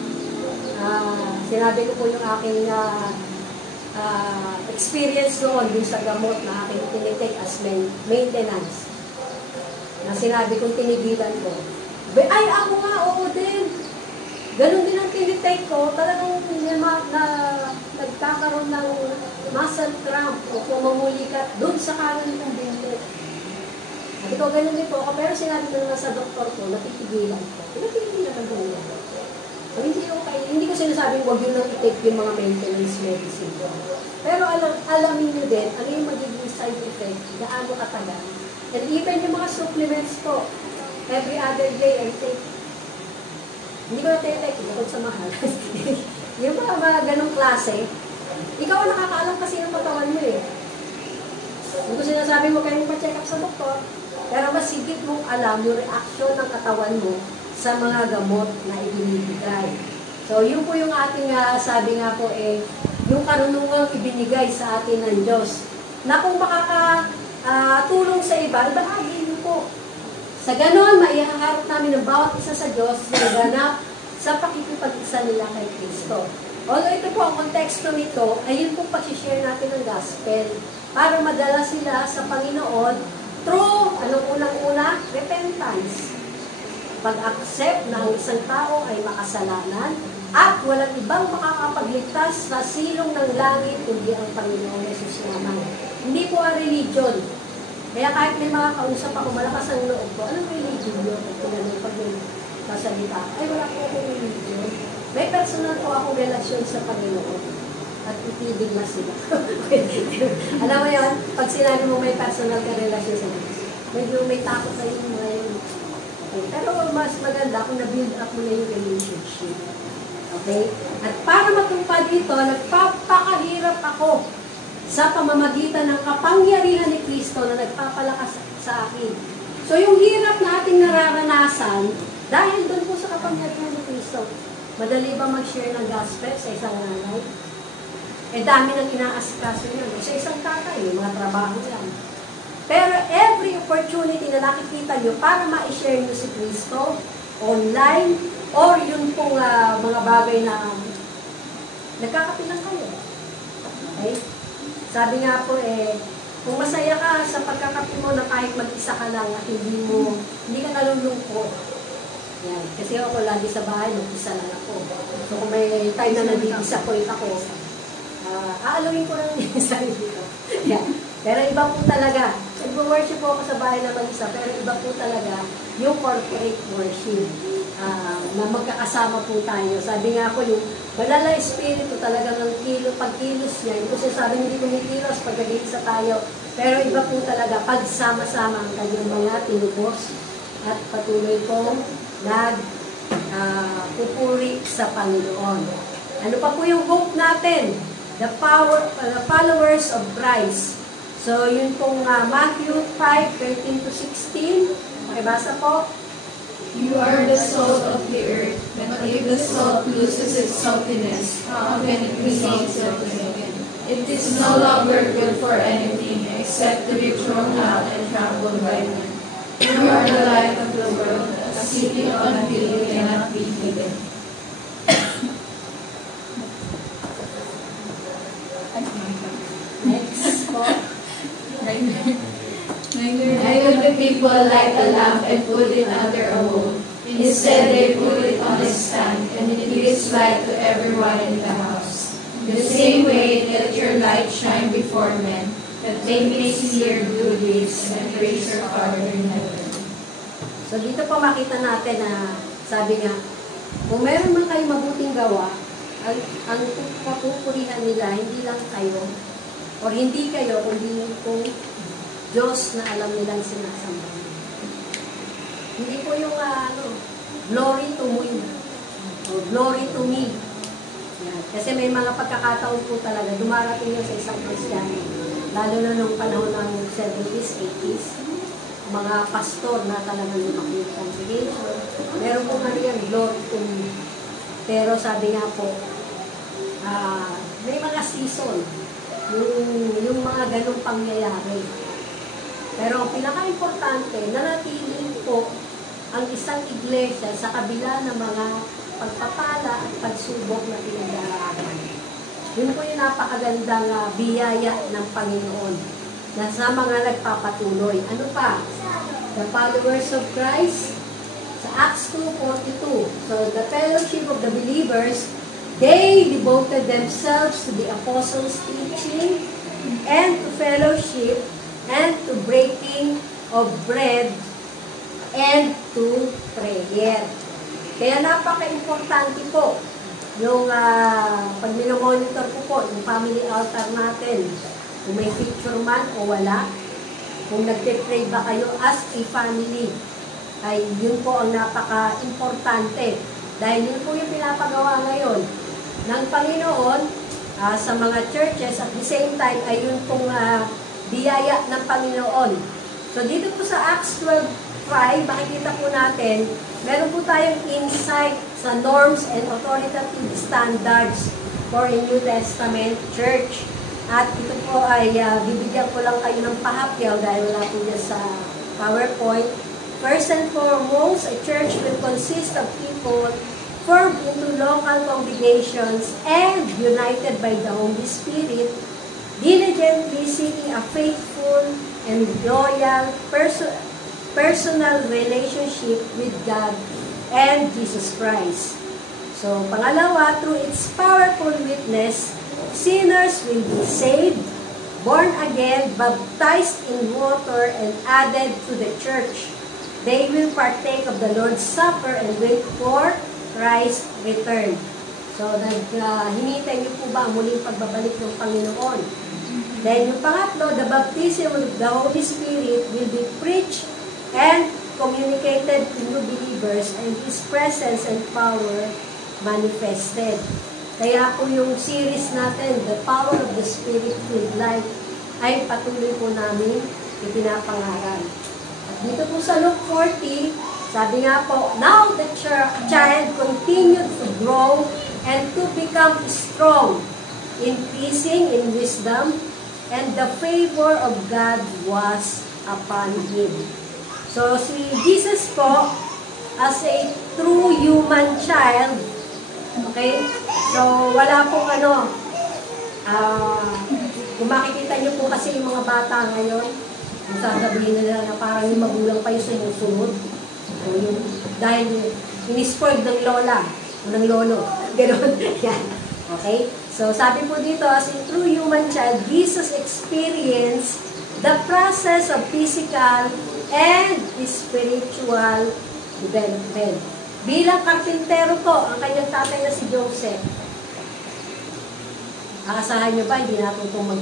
sinabi ko po yung aking experience noon yung sa gamot na aking tinitake as maintenance. Na sinabi kong tinigilan ko. Ay, ako nga, oo din. Ganon din ang tinitake ko, talagang nagkakaroon ng muscle cramp o pumamuli ka doon sa kanan kong binti. Sabi ko, ganon din po ako, pero sinabi ko naman sa doktor ko, natitigilan ko. Pinatigilan ang ganyan. So, hindi ko sinasabing huwag yun lang i-take yung mga maintenance medicine ko. Pero alamin nyo din, ano yung magiging side effect, gaano katagal. And even yung mga supplements ko, every other day I take. Hindi ko na-take, bukod sa mahal. Yung mga ganong klase, ikaw ang nakakaalam kasi ng katawan mo eh. Hindi ko sinasabi mo kayo pa-check up sa doktor, pero mas higit mong alam yung reaction ng katawan mo sa mga gamot na ibinibigay. So, yun po yung ating sabi nga po yung karunungang ibinigay sa atin ng Diyos. Na kung makakatulong sa iba, ibahagi niyo po. Sa ganon, maihaharap namin ng bawat isa sa Diyos na ganap sa pakikipag-isa nila kay Kristo. Although ito po, ang konteksto nito, ay yun po pag-share natin ng gospel para madala sila sa Panginoon through, anong unang-una? Repentance. Pag-accept na ang isang tao ay makasalanan at walang ibang makakapagligtas sa silong ng langit kundi ang Panginoong Yesus lamang. Hindi po ang religion. Kaya kahit may mga kausap ako, malakas ang loob ko, anong religion yun? Pag may kasalita, ay wala po akong religion. May personal po akong relasyon sa Panginoon. At itibig na sila. Alam mo yun, pag sinabi mo may personal ka relasyon sa Diyos, medyo may takot sa inyo mga yun. Okay. Pero mas maganda kung na-build up mo na yung relationship. Okay? At para matupad dito, nagpapakahirap ako sa pamamagitan ng kapangyarihan ni Kristo na nagpapalakas sa akin. So yung hirap na ating nararanasan, dahil doon po sa kapangyarihan ni Kristo, madali ba mag-share ng gospel sa isang nanay? Dami nang inaasikaso yun. Sa isang tatay, yung mga trabaho yan. Pero every opportunity na nakikita nyo para ma-share nyo si Kristo, online, or yung pong mga bagay na nagkakapilang kayo. Okay? Sabi nga po kung masaya ka sa pagkakapi mo na kahit mag-isa ka lang at hindi ka nalulungkot. Yan. Kasi ako lagi sa bahay, mag-isa lang ako. So kung may time na nag-disappoint ako, aalawin ko lang yung sarili ko. Yan. Pero iba po talaga. Nag-worship po ako sa bahay na mag-isa, pero iba po talaga yung corporate worship. Na magkakasama po tayo. Sabi nga po, yung banal na espiritu talaga ng pagkilos niya. Hindi ko sinasabi hindi kumikilos pag nag-iisa tayo. Pero iba po talaga pagsama-sama ang kanyang mga tinubos at patuloy pong pupuri sa Panginoon. Ano pa po yung hope natin? The followers of Christ. So, yun pong Matthew 5:13 to 16. Pakibasa po. You are the salt of the earth, but if the salt loses its saltiness, how can it be salted again? It is no longer good for anything except to be thrown out and trampled by men. You are the light of the world. A city on a hill cannot be hidden. Next po. Neither the people light a lamp and put it under a bowl. Instead, they put it on a stand, and it gives light to everyone in the house. The same way, let your light shine before men, that they may see your good deeds and praise your Father in heaven. So dito po makita natin na sabi nga, kung meron man kayo mabuting gawa, ang papupurihan nila, hindi lang kayo, or hindi kayo, kundi kung Diyos na alam nilang sinasamba. Hindi po yung glory to me, or glory to me. Yan. Kasi may mga pagkakataon po talaga, dumarating yun sa isang Kristiyano, lalo na nung panahon ng 70s, 80s, mga pastor na talagang lumaki yung congregation. Meron po nga yan, glory to me. Pero sabi nga po, may mga season, yung mga ganong pangyayari. Pero ang pinaka-importante, nanatiling po ang isang iglesia sa kabila ng mga pagpapala at pagsubok na pinagdaraanan. Yun po yung napakagandang biyaya ng Panginoon na sa mga nagpapatuloy. Ano pa? The followers of Christ, sa Acts 2:42. So the fellowship of the believers, they devoted themselves to the apostles' teaching and to fellowship and to breaking of bread and to prayer. Kaya napaka-importante po yung pag minomonitor po yung family altar natin, kung may picture man o wala, kung nagpe-pray ba kayo as a family, ay yun po ang napaka-importante. Dahil yun po yung pinapagawa ngayon ng Panginoon sa mga churches, at the same time ay yun pong biyaya ng Panginoon. So dito po sa Acts 12:5, makikita po natin, meron po tayong insight sa norms and authoritative standards for a New Testament church. At ito po ay bibigyan ko lang kayo ng pahapyaw dahil wala po dyan sa PowerPoint. First and foremost, a church will consist of people formed into local congregations and united by the Holy Spirit, diligently seeking a faithful and loyal personal relationship with God and Jesus Christ. So, pangalawa, through its powerful witness, sinners will be saved, born again, baptized in water, and added to the church. They will partake of the Lord's Supper and wait for Christ's return. So, hinihintay niyo po ba ang muling pagbabalik ng Panginoon? Then, yung pangatlo, the baptism of the Holy Spirit will be preached and communicated to new believers, and His presence and power manifested. Kaya po yung series natin, The Power of the Spirit-Filled Life, ay patuloy po namin ipinapangaral. At dito po sa Luke 40, sabi nga po, now the child continued to grow and to become strong, increasing in wisdom, and the favor of God was upon him. So, si Jesus po, as a true human child, okay? So, wala pong kung makikita niyo po kasi yung mga bata ngayon, kung sasabihin nila na parang yung magulang pa yung sumusunod. So, dahil in-spoiled ng lola o ng lolo. Ganon. Yan. Okay? So, sabi po dito, as a true human child, Jesus experienced the process of physical and spiritual development. Bilang karpintero po, ang kanyang tatay na si Joseph. Aasahan niyo ba, hindi natutong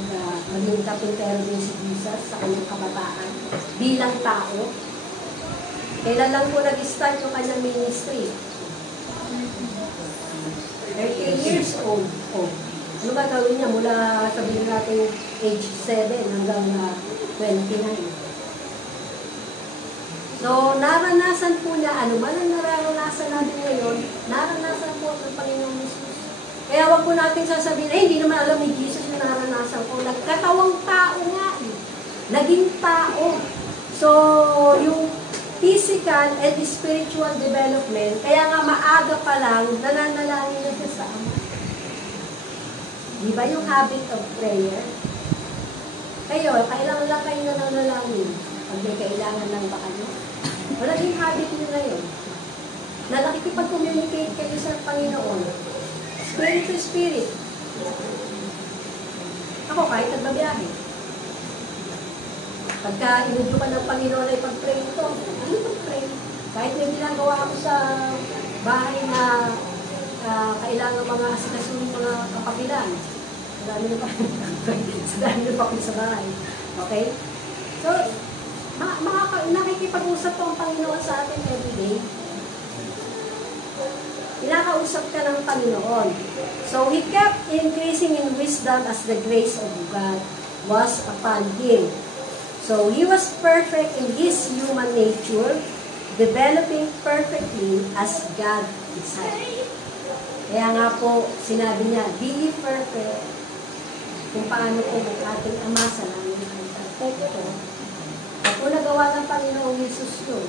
maging karpintero din si Jesus sa kanyang kabataan? Bilang tao. Kailan lang po nag-start yung kanyang ministry? 13 years old. Ano ba gawin niya mula sabihin natin age 7 hanggang 29? So, naranasan po niya, ano man ang naranasan natin ngayon, naranasan po ng Panginoong Jesus. Kaya wag po natin sasabihin, hindi naman alam ni Jesus yung naranasan ko. Nagkatawang tao nga eh. Naging tao. So, yung physical and spiritual development, kaya nga maaga pa lang, nananalangin na siya sa Ama. Di ba yung habit of prayer? Kayo, kailangan lang kayo nananalangin. Pag may kailangan lang ba kayo? Wala yung habit nyo na yun. Na nakikipag-communicate kayo sa Panginoon. Spirit to spirit. Ako, kahit nagbabiyahe. Pagka inudyo ka ng Panginoon ay pag-pray ito, ano pag-pray? Kahit may ginagawa ako sa bahay na kailangan mga asikasun, mga kapagilan. Sa dami ng papel sa bahay. Okay? So, nakikipag-usap po ang Panginoon sa atin everyday. Pinakausap ka ng Panginoon. So, he kept increasing in wisdom as the grace of God was upon him. So, he was perfect in his human nature, developing perfectly as God designed. Kaya nga po, sinabi niya, be perfect. Kung paano po ang ating Ama sa langit ay perfecto. At kung nagawa ng Panginoong Jesus yun,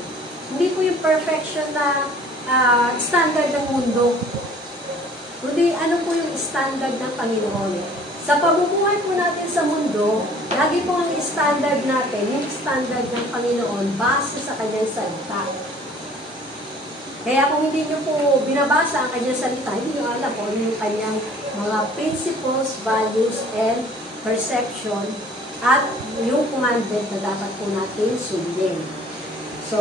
hindi po yung perfection na standard ng mundo. Kundi ano po yung standard ng Panginoon. Sa pamumuhay po natin sa mundo, lagi po ang standard natin, yung standard ng Panginoon, base sa kanyang salita. Kaya kung hindi nyo po binabasa ang kanyang salita, hindi nyo alam po yung kanyang mga principles, values, and perception, at yung commandment na dapat po natin sundin. So,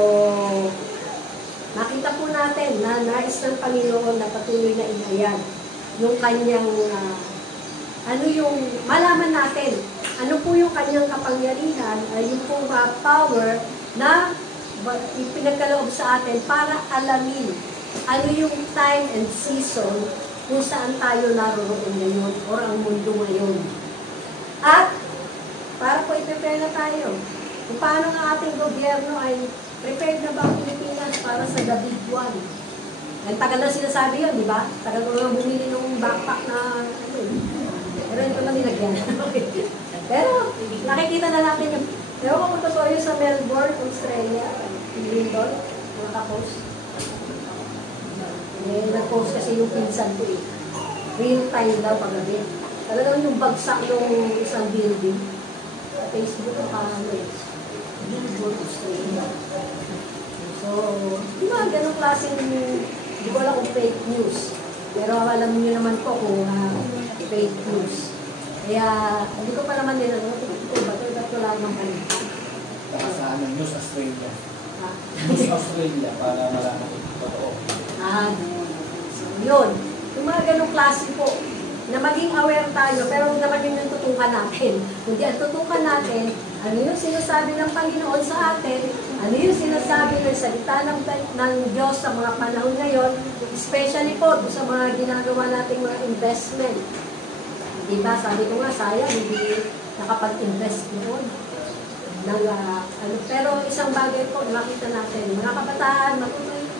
makita po natin na nais ng Panginoon na patuloy na inayag yung kanyang ano yung, malaman natin, ano po yung kanyang kapangyarihan, yung po power na ipinagkaloob sa atin para alamin ano yung time and season kung saan tayo naroon ngayon or ang mundo ngayon. At para po i-prepare na tayo kung paano ang ating gobyerno ay prepared na ba ang Pilipinas para sa the big one. Ang tagal na sinasabi yun, di ba? Tagal ko lang bumili ng backpack na pero ito lang nilagyan. Pero nakikita na natin yung pero kung totoo yun sa Melbourne, Australia, Lindon, nakapost. Nag-post kasi yung pinsan ko eh. Real time daw pagabi. Talagang yung bagsak yung isang building. Sa Facebook o paano eh. Lindon, Australia. So, di ba ganong klaseng, di ko alam kung fake news. Pero alam niyo naman po kung fake news. Kaya, hindi ko pa naman din ba't wala naman kanina. Sa News Australia. News Australia para malaman ito totoo. So, yun. Yung mga ganong klase po, na maging aware tayo, pero na maging natutukan natin. Kundi ang tutukan natin, ano yung sinasabi ng Panginoon sa atin, ano yung sinasabi ng salita ng Diyos sa mga panahon ngayon, especially po sa mga ginagawa nating mga investment. Diba? Sabi ko nga, sayang, hindi nakapag-invest doon. Pero isang bagay po, makita natin, mga kabataan,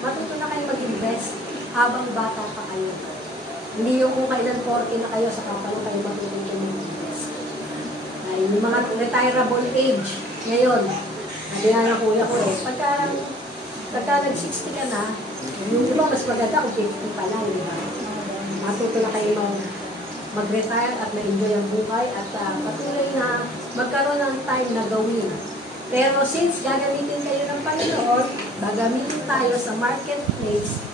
matuto na kayo mag-invest habang bata pa kayo. Hindi yung kung kailan 40 na kayo, saka pa kayo matutong mag-invest. Ay, yung mga retirable age, ngayon, ano nga na kuya ko eh, pagka nag-60 ka na, yung diba, mas maganda kung 50 pa lang, diba? Matuto na kayo mag-retire at ma-enjoy ang buhay at patuloy na magkaroon ng time na gawin. Pero since gagamitin kayo ng Panginoon, gagamitin tayo sa marketplace.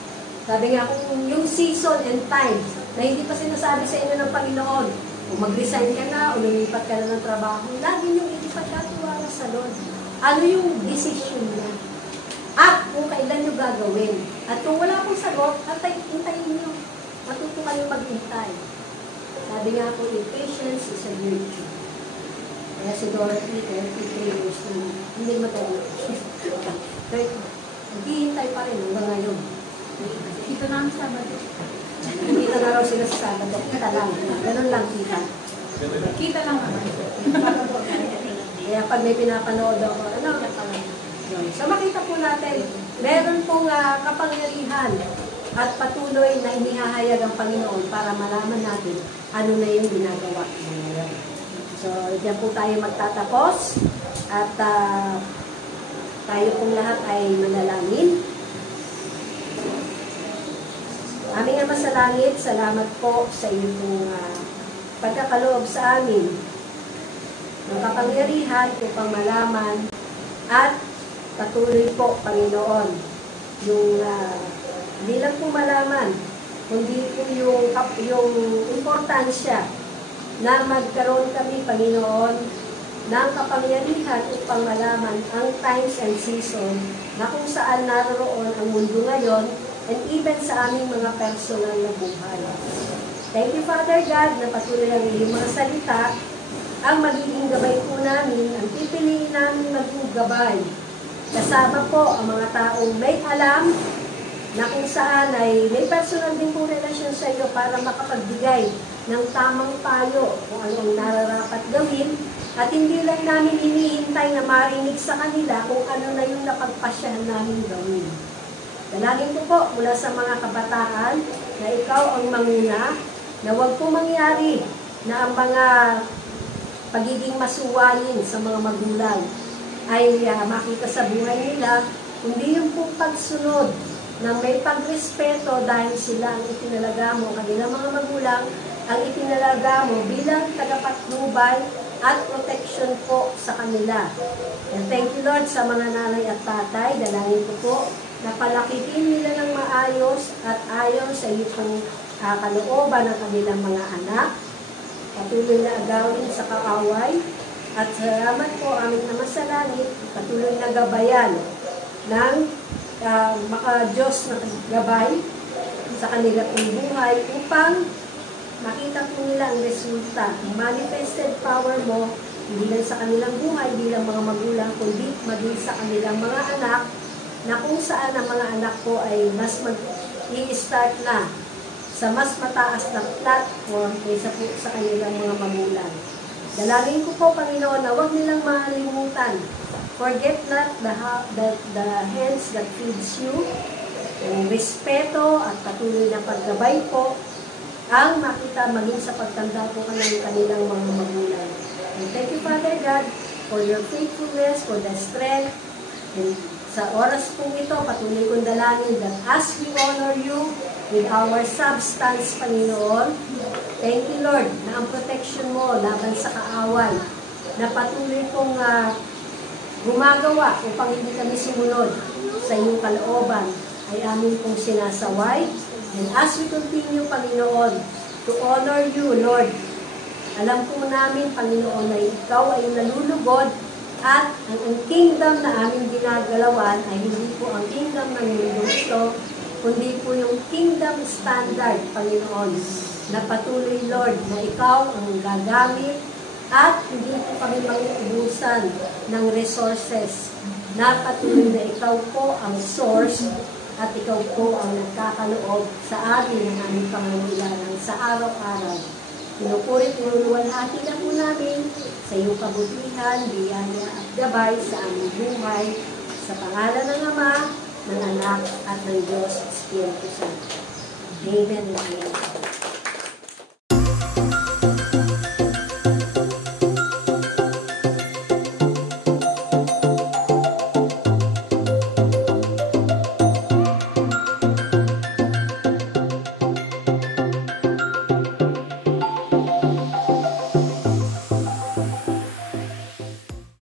Sabi nga kung yung season and time na hindi pa sinasabi sa inyo ng Panginoon, Kung mag-resign ka na o lumipat ka na ng trabaho, lagi niyong ipagkatiwala sa Lord. Ano yung decision niya? At kung kailan niyo gagawin. At kung wala pong sagot, hintayin niyo. Matuto kayo maghintay. Sabi nga po, impatience is a virtue. Kaya si Dorothy, 33 years na, hindi matulog. Naghihintay pa rin hanggang ngayon. Dito na ang Sabado. Kita na raw sila sa Sabado. Kita lang. Ganun lang kita. Kita lang naman. Kaya pag may pinapanood ako, ano, yun. So makita po natin, meron pong kapangyarihan at patuloy na inihahayag ang Panginoon para malaman natin ano na yung ginagawa ngayon. So, diyan po tayo magtatapos at tayo pong lahat ay manalangin. Aming Ama sa Langit, salamat po sa iyong pagkakaloob sa amin ng kapangyarihan upang malaman at patuloy po, Panginoon, yung hindi lang po malaman, kundi po yung importansya na magkaroon kami, Panginoon, ng kapangyarihan upang malaman ang times and season na kung saan naroon ang mundo ngayon and even sa aming mga personal na buhay. Thank you, Father God, na patuloy ang iyong mga salita ang magiging gabay po namin, ang pipiliin namin magugabay. Kasama po ang mga taong may alam na kung saan ay may personal din pong relasyon sa iyo para makapagbigay ng tamang payo kung ano ang nararapat gawin at hindi lang namin hinihintay na marinig sa kanila kung ano na yung napagpasyahan namin gawin. Dalangin ko po mula sa mga kabataan na ikaw ang manguna, na huwag po mangyari na ang mga pagiging masuwayin sa mga magulang ay makita sa buhay nila, kundi yung pong pagsunod na may pagrespeto dahil sila ang itinalaga mo, kanilang mga magulang ang itinalaga mo bilang tagapatnubay at protection po sa kanila. And thank you, Lord, sa mga nanay at tatay. Dalangin ko po na palakitin nila ng maayos at ayon sa iyong kalooban ng kanilang mga anak. Patuloy na agawin sa kaaway. At salamat po aming Ama sa Langit, patuloy na gabayan ng maka-Diyos na gabay sa kanilang buhay upang makita po nila ang resulta, ang manifested power mo, hindi lang sa kanilang buhay bilang mga magulang, kundi maging sa kanilang mga anak, na kung saan ang mga anak ko ay mas mag-i-start na sa mas mataas na platform kaysa po sa kanilang mga magulang. Dalangin ko po, Panginoon, na huwag nilang makalimutan. Forget not the hands that feeds you. Yung respeto at patuloy na paggabay po ang makita maging sa pagtanda po ng kanilang mga magulang. And thank you, Father God, for your faithfulness, for the strength. And sa oras pong ito, patuloy kong dalangin that as we honor you with our substance, Panginoon, thank you, Lord, na ang protection mo laban sa kaaway, na patuloy kong gumagawa upang hindi kami sumunod sa iyong kalooban, ay amin pong sinasaway. And as we continue, Panginoon, to honor you, Lord, alam po namin, Panginoon, na ikaw ay nalulugod at ang kingdom na aming ginagalawan ay hindi po ang kingdom ng gusto, kundi po yung kingdom standard, Panginoon, na patuloy, Lord, na ikaw ang gagamit at hindi po kami mag-uubusan ng resources, na patuloy na ikaw po ang source at ikaw po ang nagkakaloob sa atin ng aming pangangailangan sa araw-araw. Pinupurit, pinuluwalhati na po namin sa iyong kabutihan, biyaya at gabay sa aming buhay, sa pangalan ng Ama, ng Anak, at ng Diyos Espiritu Santo. Amen and amen.